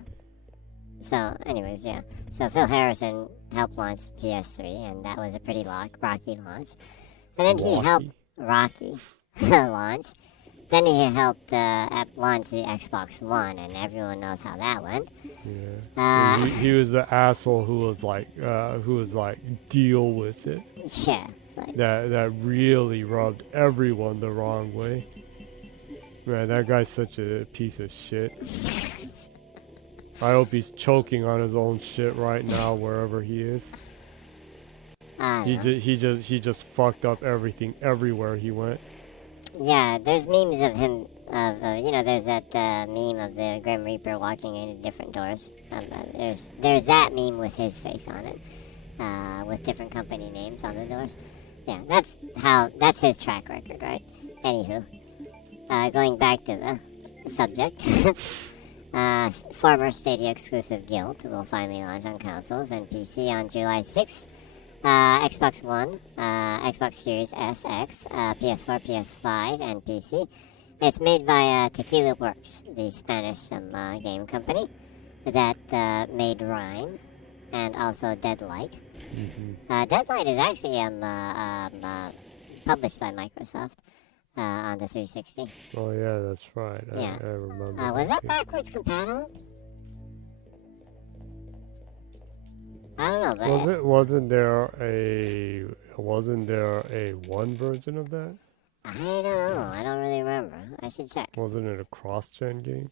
So, anyways, yeah. So Phil Harrison helped launch the PS3, and that was a pretty rocky launch. And then he helped Rocky launch. Then he helped launch the Xbox One, and everyone knows how that went. Yeah. He was the asshole who was like, deal with it. Yeah. It's like, That really rubbed everyone the wrong way. Man, that guy's such a piece of shit. I hope he's choking on his own shit right now wherever he is. He just fucked up everything everywhere he went. Yeah, there's memes of him. There's that meme of the Grim Reaper walking into different doors. There's that meme with his face on it, with different company names on the doors. Yeah, that's his track record, right? Anywho, going back to the subject. Former Stadia exclusive Guild will finally launch on consoles and PC on July 6th. Xbox One, Xbox Series SX, PS4, PS5, and PC. It's made by Tequila Works, the Spanish game company that made Rhyme and also Deadlight. Deadlight is actually published by Microsoft on the 360. Oh yeah, that's right. Yeah. I remember. Was that backwards compatible? I don't know, but Wasn't there a one version of that? I don't know. I don't really remember. I should check. Wasn't it a cross-gen game?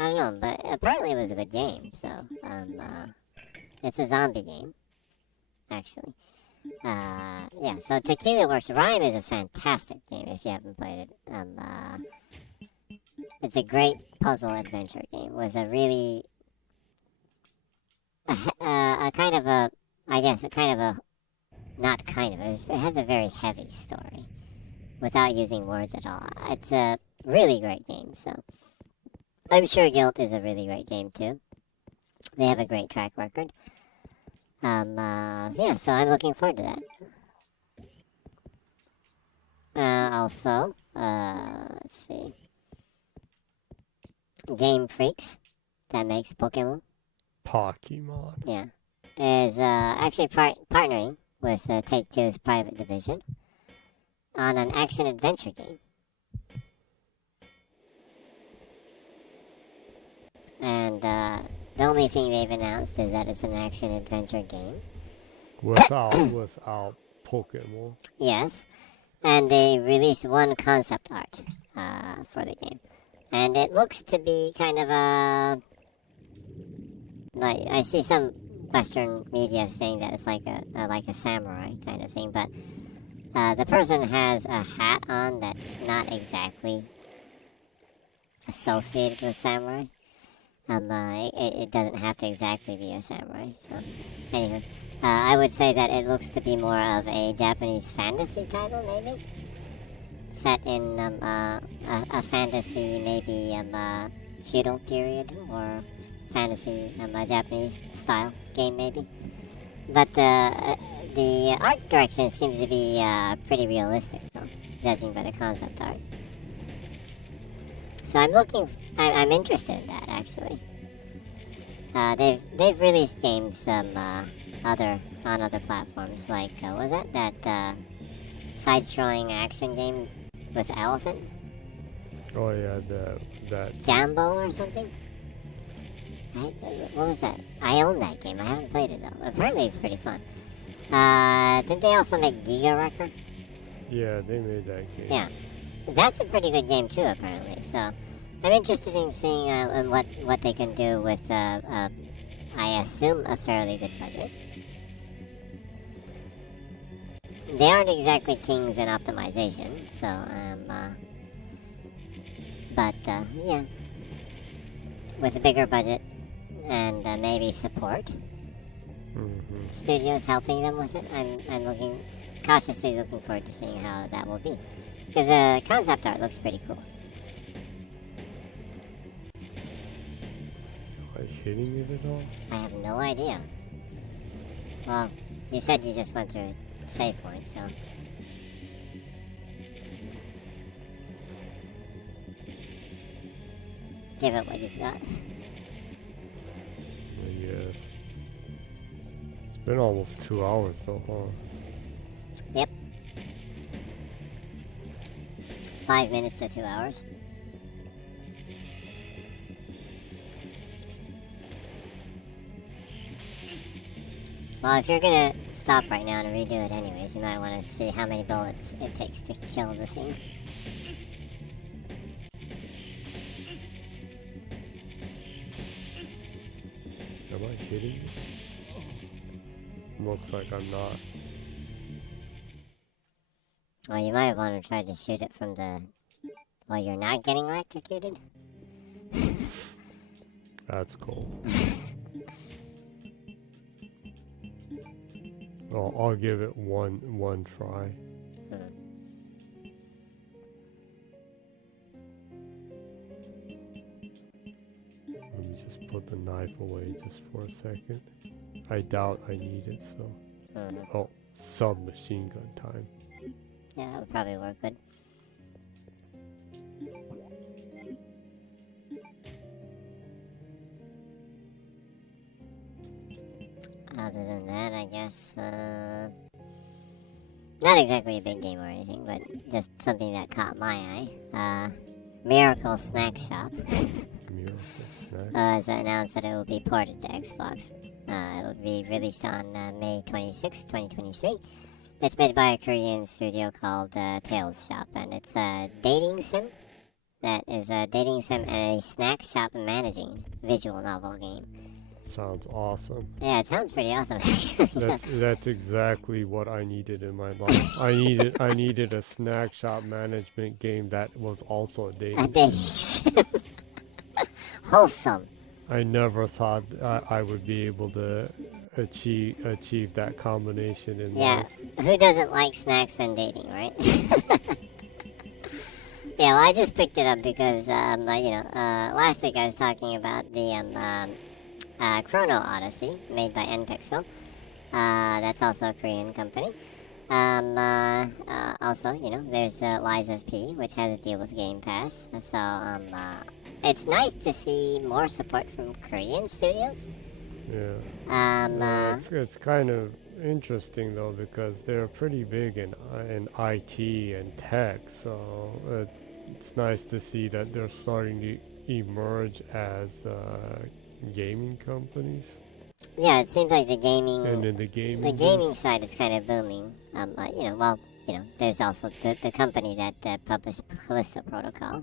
I don't know, but apparently it was a good game. So, it's a zombie game, actually. Yeah, so Tequila Works Rhyme is a fantastic game if you haven't played it. It's a great puzzle adventure game with a really, a kind of a, I guess, a kind of a, not kind of, it has a very heavy story without using words at all. It's a really great game, so I'm sure Guilt is a really great game too. They have a great track record. Yeah, so I'm looking forward to that. Also, let's see. Game Freaks, that makes Pokemon, Pokemon. yeah, is actually partnering with Take-Two's private division on an action-adventure game. And the only thing they've announced is that it's an action-adventure game. Without Pokemon. Yes. And they released one concept art for the game. And it looks to be kind of a... like, I see some Western media saying that it's like a samurai kind of thing, but the person has a hat on that's not exactly associated with samurai. It doesn't have to exactly be a samurai. So, anyway, I would say that it looks to be more of a Japanese fantasy title, maybe set in a fantasy, maybe feudal period or fantasy Japanese style game, maybe. But the art direction seems to be pretty realistic, though, judging by the concept art. So I'm interested in that, actually. They've released games on other platforms, like what was that side-scrolling action game with elephant? Oh yeah, that Jambo or something? What was that? I own that game. I haven't played it though. Apparently it's pretty fun. Didn't they also make Giga Wrecker? Yeah, they made that game. Yeah. That's a pretty good game too, apparently. So I'm interested in seeing what they can do with, I assume, a fairly good budget. They aren't exactly kings in optimization, so but yeah, with a bigger budget and maybe support, studios helping them with it. I'm cautiously looking forward to seeing how that will be, because the concept art looks pretty cool. Are you hitting it at all? I have no idea. Well, you said you just went through save point, so. Give it what you've got. I guess. It's been almost 2 hours though, huh? Yep. 5 minutes to 2 hours. Well, if you're gonna stop right now and redo it anyways, you might want to see how many bullets it takes to kill the thing. Am I kidding you? Looks like I'm not. Well, you might want to try to shoot it from the... Well, you're not getting electrocuted? That's cool. Well, I'll give it one try. Let me just put the knife away just for a second. I doubt I need it, so... Oh, submachine gun time. Yeah, that would probably work good. Other than that, I guess, not exactly a big game or anything, but just something that caught my eye. Miracle Snack Shop Miracle snack. has announced that it will be ported to Xbox. It will be released on May 26, 2023. It's made by a Korean studio called Tales Shop, and it's a dating sim that is a dating sim and a snack shop managing visual novel game. Sounds awesome. Yeah, it sounds pretty awesome, actually. That's exactly what I needed in my life. I needed a snack shop management game that was also a A dating. dating sim. Wholesome. I never thought I would be able to achieve that combination in Yeah, life. who doesn't like snacks and dating, right? Yeah, well, I just picked it up because, last week I was talking about the Chrono Odyssey made by NPixel. That's also a Korean company. Also, there's Lies of P, which has a deal with Game Pass. So, it's nice to see more support from Korean studios. Yeah. It's kind of interesting though because they're pretty big in IT and tech, so it's nice to see that they're starting to emerge as gaming companies. Yeah, it seems like the gaming And in the gaming the gaming side is kind of booming. There's also the company that published Callisto Protocol.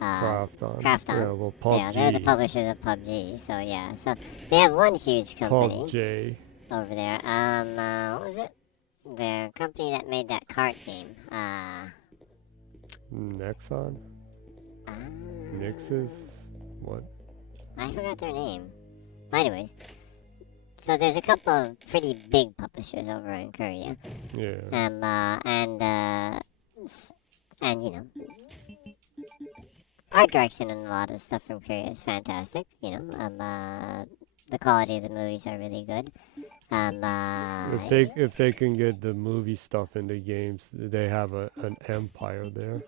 Krafton. Krafton. Yeah, well, PUBG. Yeah, they're the publishers of PUBG. So yeah, so they have one huge company PUBG. over there. What was it? The company that made that kart game. Nexon? Nixes? What? I forgot their name. Well, anyways, so there's a couple of pretty big publishers over in Korea. Yeah. Art direction and a lot of stuff from Korea is fantastic. The quality of the movies are really good. If they can get the movie stuff into games, they have an empire there.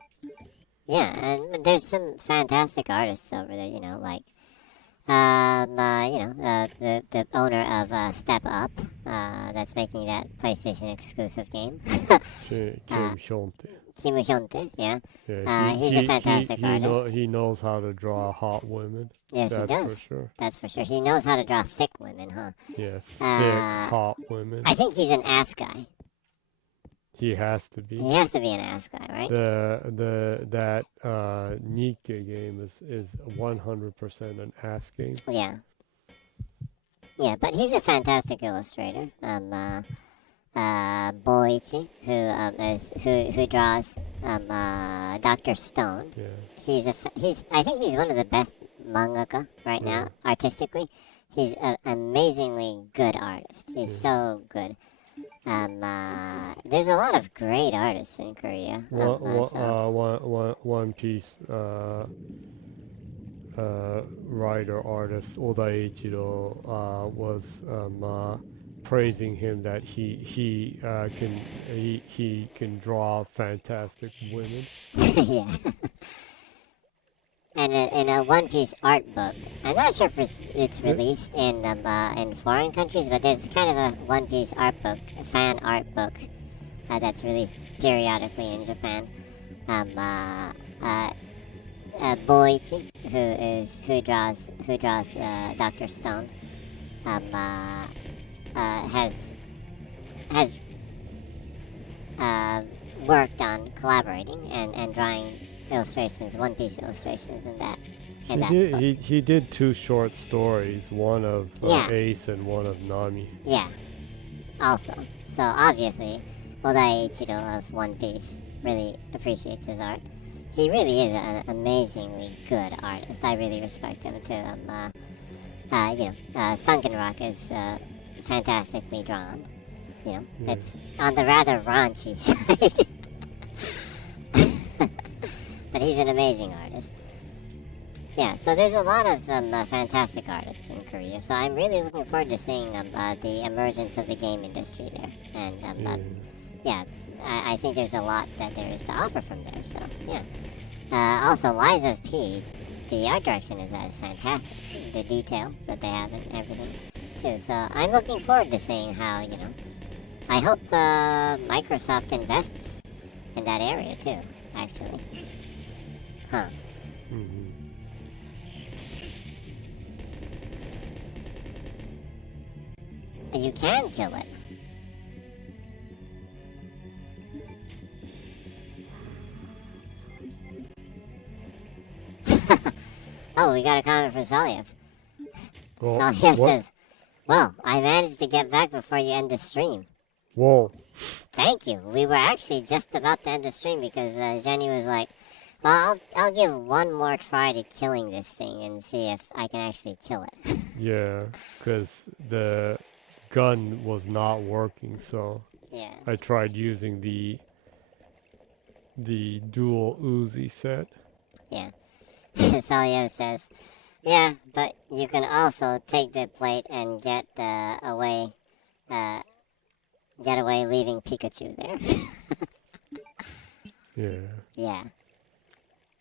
Yeah, and there's some fantastic artists over there. The owner of Step Up, that's making that PlayStation exclusive game. Kim Hyuntae. Kim Hyuntae, yeah. Yeah, He's a fantastic artist. He knows how to draw hot women. Yes, That's he does. for sure. That's for sure. He knows how to draw thick women, huh? Yeah, thick, hot women. I think he's an ass guy. He has to be. He has to be an ass guy, right? That Nikke game is 100% an ass game. Yeah. Yeah, but he's a fantastic illustrator. Boichi, who draws Dr. Stone. Yeah. I think he's one of the best mangaka right now, artistically. He's an amazingly good artist. He's so good. There's a lot of great artists in Korea. One Piece writer artist Oda Eiichiro was praising him that he can draw fantastic women. Yeah. And in a One Piece art book, I'm not sure if it's released in foreign countries, but there's kind of a One Piece art book, a fan art book, that's released periodically in Japan. Boichi, who draws Dr. Stone, has worked on collaborating and drawing illustrations, One Piece illustrations, in that. He did two short stories, one of Ace and one of Nami. Yeah. Also, so obviously, Oda Eiichiro of One Piece really appreciates his art. He really is an amazingly good artist. I really respect him too. Sunken Rock is fantastically drawn. It's on the rather raunchy side. But he's an amazing artist. Yeah, so there's a lot of fantastic artists in Korea. So I'm really looking forward to seeing the emergence of the game industry there. And I think there's a lot that there is to offer from there. So yeah. Also, Lies of P, the art direction is fantastic. The detail that they have and everything too. So I'm looking forward to seeing how I hope Microsoft invests in that area too. Actually. Huh. Mm-hmm. You can kill it. Oh, we got a comment from Saliev. Well, Salio what? says, well, I managed to get back before you end the stream. Whoa. Thank you. We were actually just about to end the stream because Jenny was like, well, I'll give one more try to killing this thing and see if I can actually kill it. Yeah, because the gun was not working, so Yeah. I tried using the dual Uzi set. Yeah. Salio says, yeah, but you can also take the plate and get away, leaving Pikachu there. Yeah. Yeah.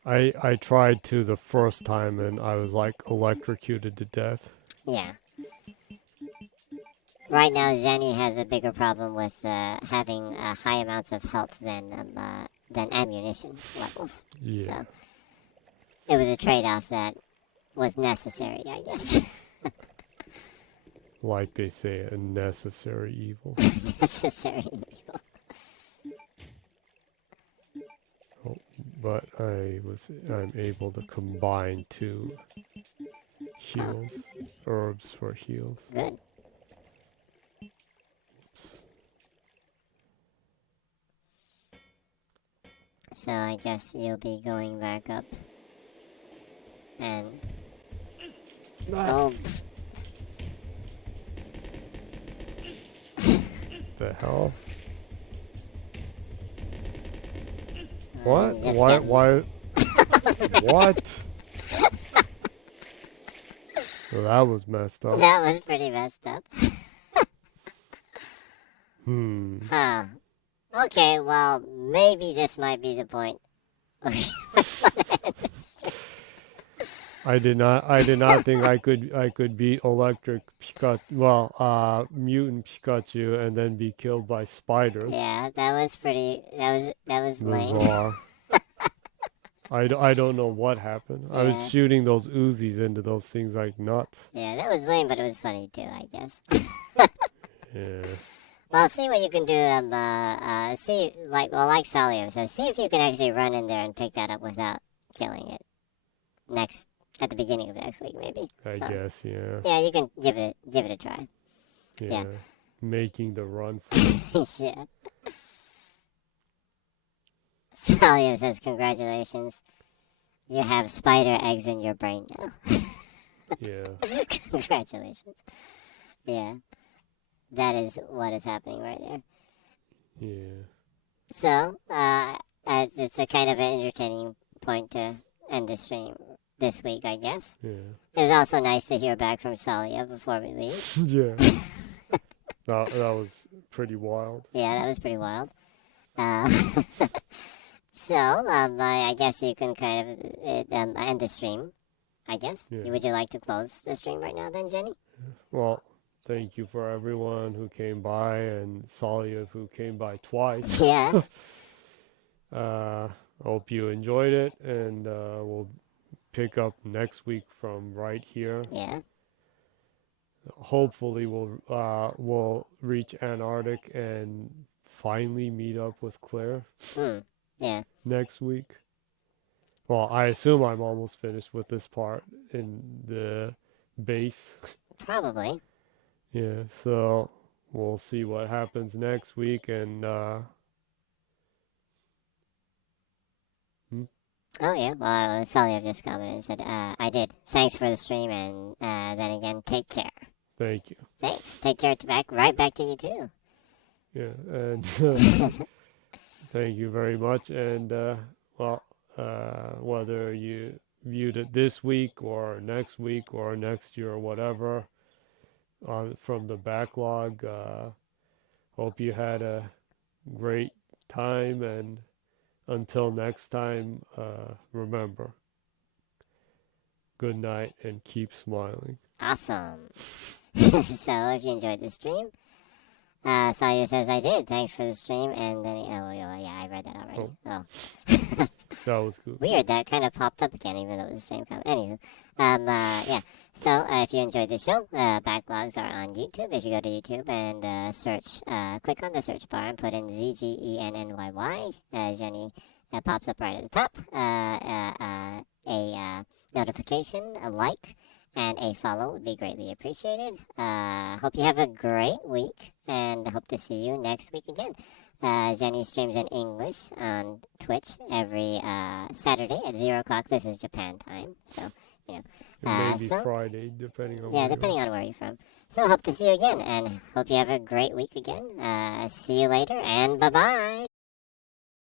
I tried to the first time and I was like electrocuted to death. Yeah. Right now, Jenny has a bigger problem with having high amounts of health than ammunition levels. Yeah. So it was a trade-off that was necessary, I guess. Like they say, a necessary evil. Necessary evil. Oh, but I'm able to combine 2 heals, herbs for heals. Good. So I guess you'll be going back up. And... Oh, The hell? What? you just Why? got- Why? What? Well, that was messed up. That was pretty messed up. Huh. Okay, well, maybe this might be the point. I did not think I could beat electric Pikachu, well, mutant Pikachu and then be killed by spiders. Yeah, that was pretty. That was lame. Bizarre. I don't know what happened. I was Yeah. shooting those Uzis into those things like nuts. Yeah, that was lame, but it was funny too, I guess. Yeah. Well, see what you can do. Like Salio says, see if you can actually run in there and pick that up without killing it. At the beginning of next week, maybe. I guess, yeah. Yeah, you can give it a try. Yeah. Making the run. Yeah. Salio says, congratulations. You have spider eggs in your brain now. Yeah. Congratulations. Yeah. That is what is happening right there. Yeah. So, it's a kind of an entertaining point to end the stream this week, I guess. Yeah. It was also nice to hear back from Salia before we leave. Yeah. That was pretty wild. Yeah, that was pretty wild. So, I guess you can kind of end the stream, I guess. Yeah. Would you like to close the stream right now then, Jenny? Well, thank you for everyone who came by and Salia who came by twice. Yeah. Hope you enjoyed it, and we'll pick up next week from right here. Yeah. Hopefully we'll reach Antarctica and finally meet up with Claire Yeah. next week. Well, I assume I'm almost finished with this part in the base. Probably. Yeah, so we'll see what happens next week, and Oh, yeah. Well, Salia just commented and said, I did. Thanks for the stream, and then again, take care. thank you. Thanks. Take care. Right back to you, too. Yeah, and thank you very much. And whether you viewed it this week or next week or next year or whatever, from the backlog, hope you had a great time. And until next time, remember, good night and keep smiling. Awesome. So, if you enjoyed the stream, Salia says, I did. Thanks for the stream. And then, yeah, I read that already. Oh. That was good. Weird, that kind of popped up again, even though it was the same comment. Anywho, yeah. So, if you enjoyed the show, backlogs are on YouTube. If you go to YouTube and search, click on the search bar and put in ZGENNYY, Jenny pops up right at the top. A notification, a like, and a follow would be greatly appreciated. Hope you have a great week, and hope to see you next week again. Jenny streams in English on Twitch every Saturday at 0 o'clock. This is Japan time, so, you know. Maybe Friday, depending on Yeah, where depending on where you're from. So hope to see you again, and hope you have a great week again. See you later, and bye-bye!